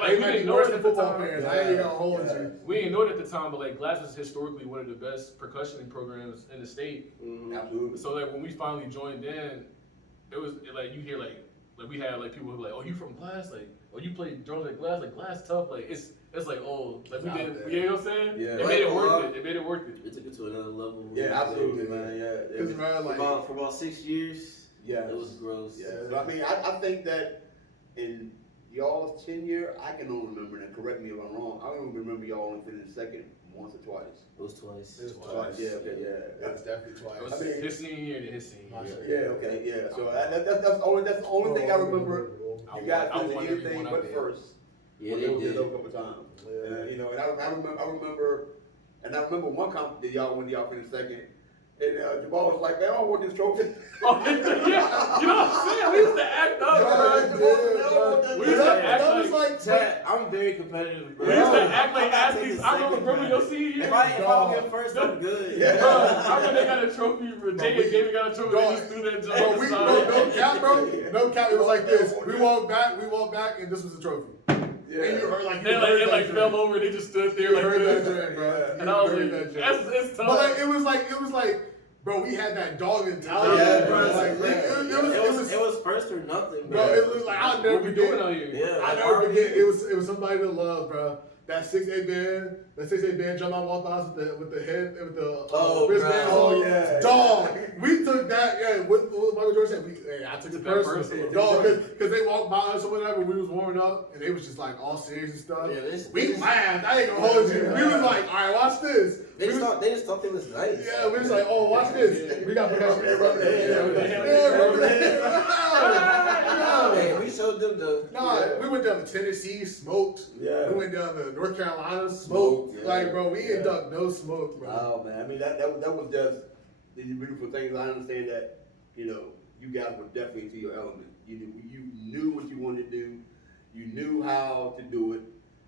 like they we might be didn't know worse it than at the football time. parents. I ain't gonna hold you. We didn't know it at the time, but like Glass was historically one of the best percussion programs in the state. Absolutely. So like when we finally joined in, it was like you hear like we had like people who were like, oh, you from Glass, like, oh, you play drums at Glass, like Glass tough, like it's like, oh, like we It's did, out there. you know what I'm saying? Yeah. It made it worth it. It made it worth it. It took it to another level. Yeah, absolutely, man. Yeah. Cause man, like, For about 6 years, Yeah. it was gross. Yeah. So, I mean, I think that in y'all's tenure, I can only remember, and correct me if I'm wrong, I only remember y'all only finishing second once or twice. It was twice. It was twice. Yeah, okay, yeah. That's definitely It twice. was I mean- his senior year to his senior year. Yeah, okay, yeah. So that's the only thing I remember. You guys I did won anything every one I but did. first. Yeah, Well, they did did. a couple times. Yeah. You know, and I remember one comp that when y'all finished second, and Jabal was like, man, I don't want this trophy. Oh, yeah, you know what I'm saying? We used to act up, bro. We used to act like, Chad, I'm very competitive, bro. we used to act like I take athletes. the I second, remember man. your senior year. If I don't get first, I'm good. Yeah. Bro, I remember they got a trophy. Jay and David got a trophy. They just threw that Bro, jump. no cap, bro. No cap. It was like this. We walked back, and this was the trophy. Yeah. And you heard like, They like, it like that fell dream. over. They just stood there You like heard that this. dream, bro. And You I was heard like, that dream. it's tough. But like, it was like, bro, we had that dog mentality, Yeah, bro. yeah, Like, yeah. It was first or nothing, bro. It was like I'll never what we doing forget. out here? Yeah. I never forget. It was somebody to love, bro. that 6'8" band drum I walked out with the head with the Oh, wristband. bro. Oh, yeah. Dog, we took that. Yeah, what Michael Jordan said. I took it personal. Dog, because they walked by us or whatever. We was warming up, and they was just like all serious and stuff. Yeah, we laughed. I ain't gonna hold you. We was like, all right, watch this. They just thought it was nice. Yeah, we was like, oh, watch this. We got professional. Hey, we showed them the. We went down to Tennessee, smoked. Yeah. We went down to North Carolina, smoked. Yeah. Like, bro, we ain't ducked no smoke, bro. Oh man, I mean that was just the beautiful things. I understand that, you know, you guys were definitely to your element. You knew what you wanted to do, you knew how to do it,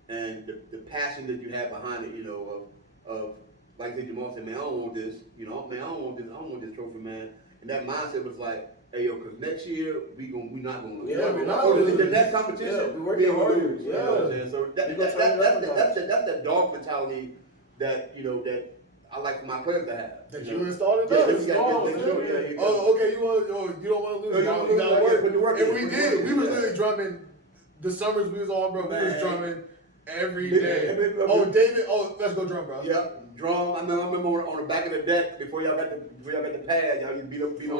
and the passion that you had behind it, you know, of like Jamal said, man, I don't want this, you know, man, I don't want this trophy, man. And that mindset was like, hey yo, because next year we not gonna lose. Yeah, we're not gonna lose. The next competition, Yeah, we working harder. You know what I'm saying? So that's that dog mentality that, you know, that I like for my players to have. That you installed it? Yeah, Yeah. Oh, okay, you don't want to lose. You gotta work. And we did. We was literally drumming. The summers we was on, bro. We was drumming every day. Oh, David. Oh, let's go drum, bro. Yep. Drum. I remember on the back of the deck before y'all got the pad, y'all used to beat on the deck. On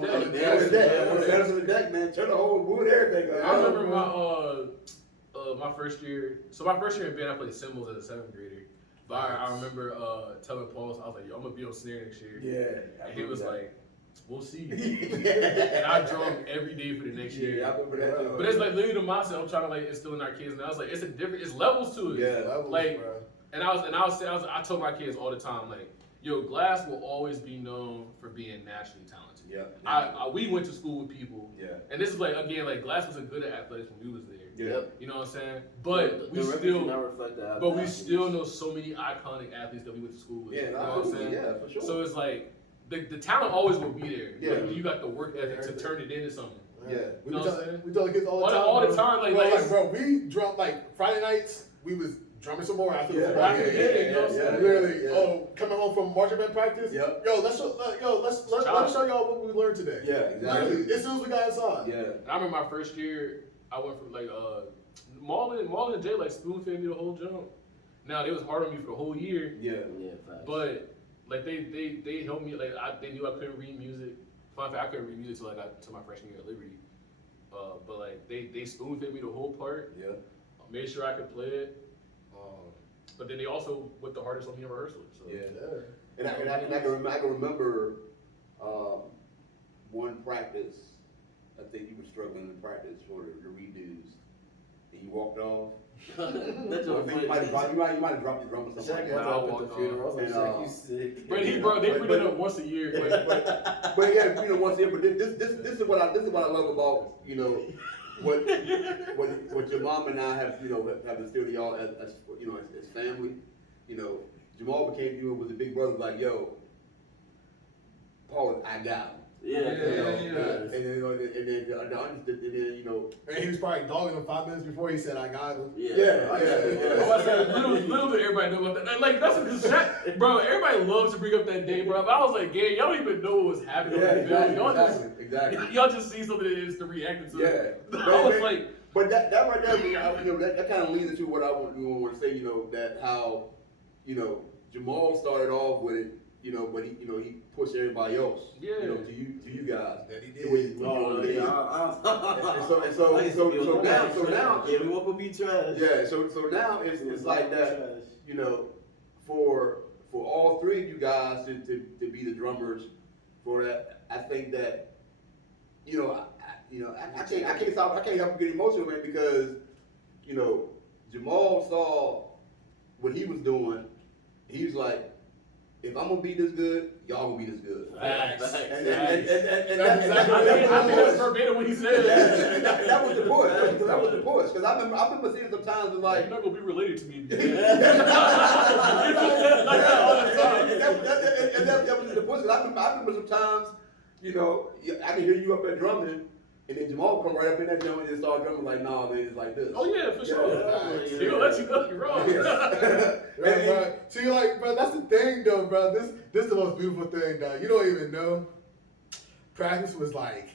the back of the deck, man. Turn the whole wood, everything. I remember my first year. So my first year in band, I played cymbals as a 7th grader. But I remember telling Paul, I was like, yo, I'm gonna be on snare next year. Yeah. And he was like, we'll see. And I drummed every day for the next year. Yeah, I remember that. But it's like literally the mindset I'm trying to like instill in our kids. And I was like, it's levels to it. Yeah, levels, like, bro. And I told my kids all the time, like, yo, Glass will always be known for being naturally talented. Yeah. We went to school with people. Yeah. And this is like, again, like Glass was good at athletics when we was there. Yeah. You know what I'm saying? But the records do not reflect that. But we still know so many iconic athletes that we went to school with. Yeah, you know what I'm saying? yeah, for sure. So it's like the talent always will be there. Yeah. But you got the work ethic to turn it into something. Yeah. You know what I'm saying? We tell the kids all the time. All the bro. time, like, Like, it's- bro, we drum like Friday nights. We was drumming some more after the Yeah, football after game. the game, you know what I'm saying? Literally, Yeah. coming home from marching band practice. Yep. Let's show y'all what we learned today. Yeah, exactly. Literally, as soon as we got inside. Yeah. I remember my first year, I went from like Marlon and Jay like spoon fed me the whole jump. Now they was hard on me for the whole year, Yeah. Yeah, facts. but like they helped me. Like they knew I couldn't read music. Fun fact, I couldn't read music till I got to my freshman year at Liberty. But like they spoon fed me the whole part. Yeah. Made sure I could play it. But then they also went the hardest on me in rehearsal. So. Yeah. And I can remember one practice. I think you were struggling in practice for the redos, and you walked off. That's I your think you might have dropped your drum or something. Shaq got I'll up at the walk funeral. I was like, And, Shaq, you sick. But they bring it up once a year. But yeah, you know, once again, but this is what I love about, you know, what your mom and I have, you know, have instilled in y'all as you know, as family. You know, Jamal became, you know, was a big brother, like, yo, Paul, I got him. Yeah. And then, you know, And he was probably dogging him 5 minutes before he said, I got him. Little did everybody know about that. Like that's a good shot, bro. Everybody loves to bring up that day, bro. But I was like, gang, y'all don't even know what was happening on the field. Exactly. Y'all just see something that is to react to. Yeah. I was like, But that right there, you know, that kind of leads into what I want to say, you know, that how, you know, Jamal started off with it, you know, but he pushed everybody else, you know, to you guys. That he The way did. So now, Yeah, we won't go be trash. yeah, so now it's like that, you know, for all three of you guys to be the drummers for that, I think that, you know, I can't help getting emotional, man, because, you know, Jamal saw what he was doing. He was like, if I'm gonna be this good, y'all gonna be this good. facts. And I think that's verbatim what he said. that was the push. That was the push. Because I remember seeing some times it's like, You're not gonna be related to me. that was the push. I remember sometimes, you know, I can hear you up there drumming, and then Jamal come right up in that drum and just start drumming like, nah, man, it's like this. Oh yeah, for sure. Yeah. He gonna let you go. You're wrong. Right, bro. See, like, bro, that's the thing, though, bro. This is the most beautiful thing, dog. You don't even know. Practice was like,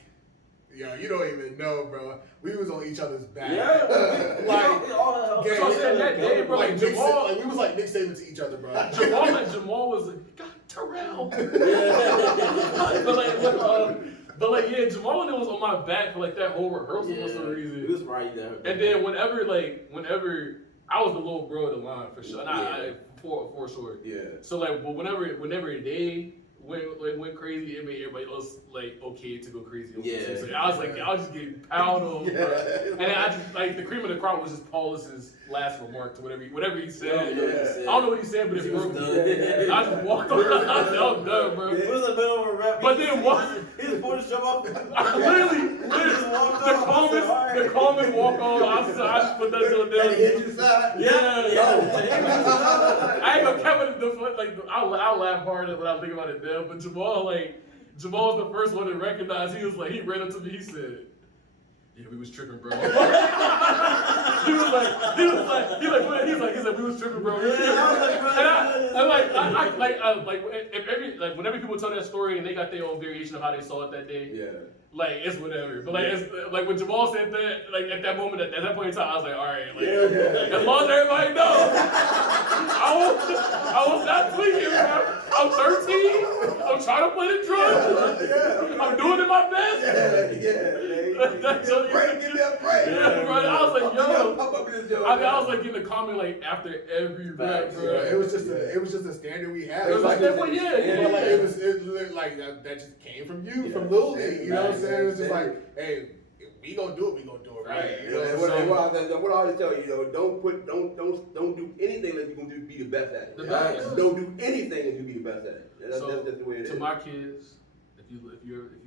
Yo, you don't even know, bro. We was on each other's back. Yeah, like, we all had help. gang- So I'm saying that day, bro, like like Nick Jamal- Sa- like, we was like Nick Saban to each other, bro. Jamal was like, God, Terrell. Yeah. but like, yeah, Jamal and it was on my back for like that whole rehearsal for some It reason. was probably that. And then whenever I was the little bro of the line for sure, and I for sure. Yeah. So like, but whenever they went crazy, it made everybody else like okay to go crazy. Yeah. So I was like, I was just getting pounded on, bro. And then I just like the cream of the crop was just Paulus's last remark to whatever he said. I don't know what he said, but it broke me. I just walked on. I said, I'm done, bro. It was a bit of a rap. But then what? He was supposed to jump off. I literally, the calmest walk on. I just put that to That them. hit your side. I ain't gonna cap the fun. Like I'll laugh hard when I think about it now. But Jamal was the first one to recognize. He was like, he ran up to me. He said, "Yeah, we was tripping, bro." He's like, we was tripping, bro. And whenever people tell that story and they got their own variation of how they saw it that day. Yeah. Like it's whatever, but like it's like when Jamal said that, like at that moment, at that point in time, I was like, all right, like as long as everybody knows, I was not tweaking, bro. I'm 13. I'm trying to play the drums. I'm doing it my best. Get that break. Yeah, bro. I was like, yo. Pop up in this joke. I was like in the comment like after every rap, bro. It was just a standard we had. It was like that, like, yeah. like it was like that just came from you, from Lil League. You know what I'm saying? It was just like, hey, if we gonna do it, right? You know what I'm saying? What I always tell you, don't do anything unless you're gonna be the best at it. The best. Don't do anything if you be the best at it. That's the way it is. To my kids, if you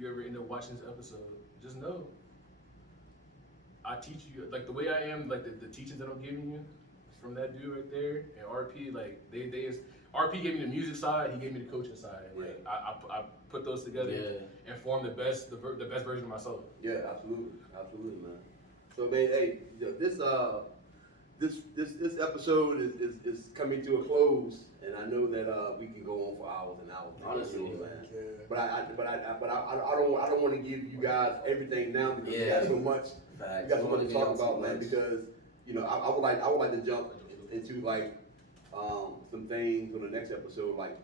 ever end up watching this episode, just know I teach you like the way I am, like the teachings that I'm giving you from that dude right there and RP. Like RP gave me the music side, he gave me the coaching side. Like I put those together and formed the best version of myself. Yeah, absolutely, man. So man, hey, this episode is coming to a close, and I know that we can go on for hours and hours. Honestly, man. Yeah. But I don't want to give you guys everything now because we got so much. Facts. We got so much to talk about, man. Because I would like to jump into like some things on the next episode, like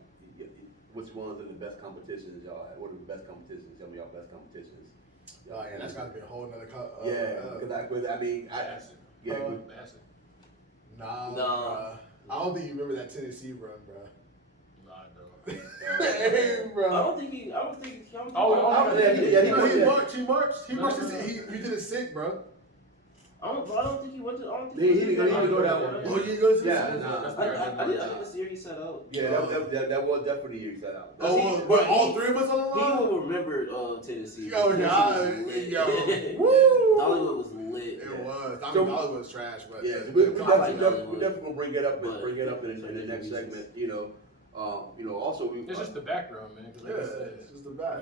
which ones are the best competitions y'all had? What are the best competitions? Tell me y'all best competitions. Oh yeah, that's gotta be a whole nother. Nah. No. I don't think you remember that Tennessee run, bro. No, I don't. Hey, bro. I don't think he. He marched. He did it sick, bro. I don't think he went to. I don't He think didn't go that one. Oh, you didn't go to Yeah, Tennessee? nah. I didn't see where he set out. Yeah, that was definitely you set out. Oh, but all three of us on the He line? will remember Tennessee. Yo, nah, Tennessee yo, was lit. woo. Dollywood was lit. It was. I So- mean, Dollywood was trash, but Yeah, the we competition- definitely gonna bring it up in the next segment. Also It's just the background, man. Because like I Yeah, said, it's just the back.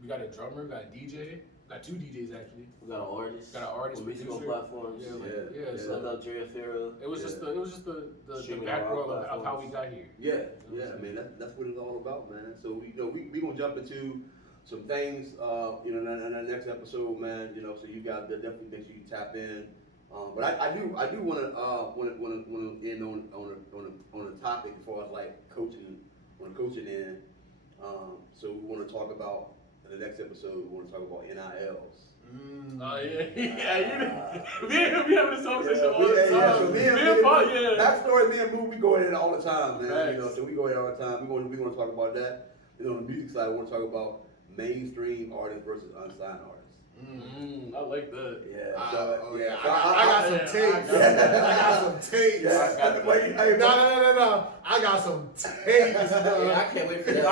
we got a drummer, we got a DJ, got two DJs actually. We got an artist. Got an artist, on musical producer. platforms. Yeah, Shout so out Drea Farrell. it was just the Streaming background on all of how we got here. Yeah, I mean that's what it's all about, man. So we gonna jump into some things, in the next episode, man. So you guys definitely make sure you tap in. But I do want to end on a topic as far as like coaching in. So we want to talk about in the next episode. We want to talk about NILs. Oh yeah. We having this conversation all the So time. me and Paul, backstory, me and Moo, we go in it all the time, man. Facts. So we go in all the time. We're going to talk about that. On the music side, we want to talk about mainstream artists versus unsigned artists. I like that. Yeah. I got some takes. I got some takes. No. I got some takes. I can't wait for that.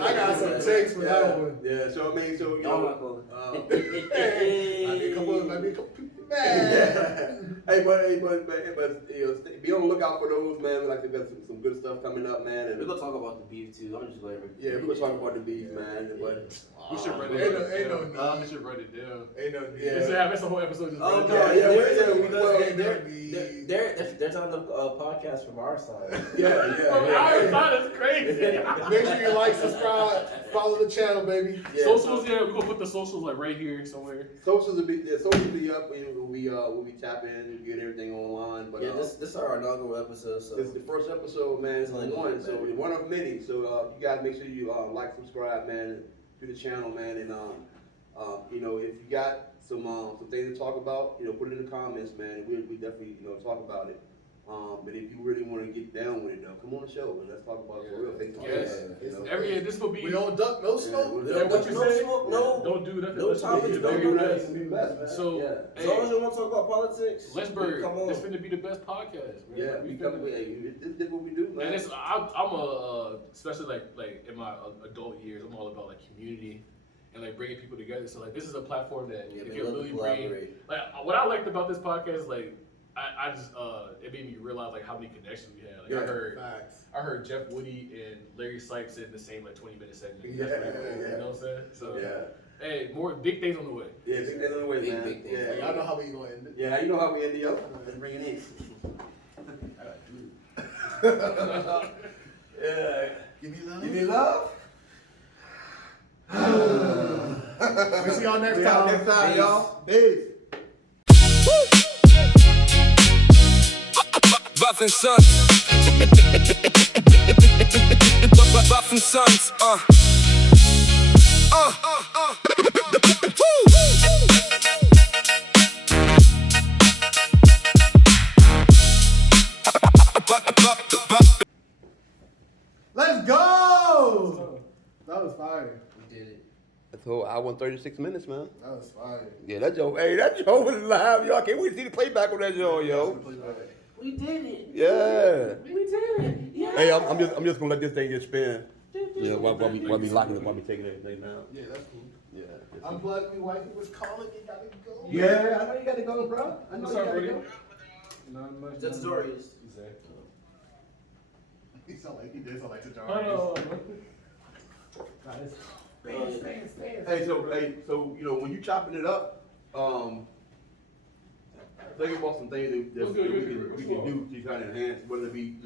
I got some takes for that one. Yeah. So I mean, so Y'all not cool. Hey, might be a couple people mad. Hey, but you know, be on the lookout for those, man. Like, we got some good stuff coming up, man. And We're gonna talk about the beef too. I'm just going to. yeah, we're gonna talk about the beef, man. But We should write Ain't it no- down. ain't no need. We should write it down. Ain't no need. Yeah. Let's have a whole episode just Oh write no, it down. yeah, they're talking the podcast from our side. Our side is crazy. Make sure you like, subscribe, follow the channel, baby. Yeah, Socials, yeah, we're gonna put the socials like right here somewhere. socials will be up. We'll be tapping, get everything online. But Yeah, this is our inaugural episode. So this is the first episode, man. It's only one, so it's one of many. So you guys make sure you like, subscribe, man, to the channel, man. And you know, if you got some things to talk about, you know, put it in the comments, man. We definitely talk about it. But if you really want to get down with it, though, come on the show and let's talk about it for real. Face to face, Yes. you know? Every year, this will be. We don't duck, no smoke. Yeah, what you no say? smoke, no. Don't do nothing. No Let's topics, be the don't very do best. Be best, man. So, yeah. as long as you want to talk about politics, Lexburg, come on. this finna be the best podcast, man. Yeah, We we come. finna- This is what we do, man. And it's I'm especially like in my adult years, I'm all about like community and like bringing people together. So like this is a platform that Yeah, if they you're love to really bringing collaborate. like what I liked about this podcast is like I just it made me realize like how many connections we had. Like Facts. I heard Jeff Woody and Larry Sipes in the same like 20-minute segment. Yeah, That's pretty cool, yeah. You know what I'm saying? So Yeah. hey, more big things on the way. Yeah, big things on the way, Big, man. big things. Yeah, Y'all know how we gonna end it. Yeah, you know how we end the up. Let's bring it in. Yeah. Give me love. Give me love. We see y'all next See y'all time. next time, Peace. y'all. Peace. Buff and Sons. Buff and Sons. Let's go. That was fire. We did it. That's whole hour and 36 minutes, man. That was fire. Yeah, that joke. Hey, that joke was live, y'all. Can't wait to see the playback on that joke, yo. We did it. Yeah. We did it. Yeah. Hey, I'm just gonna let this thing get spin. Yeah, while we locking it, while we taking everything down. Yeah, that's cool. Yeah. Unplug me, white people's calling. You gotta go. Yeah, I know you got to go, bro. I know What's you up, got to Brady? go. Not much. That's Zorius. He sound like he did sound like the Oh, Hey, so you know when you chopping it up, think about some things that we can do to kind of enhance, whether it be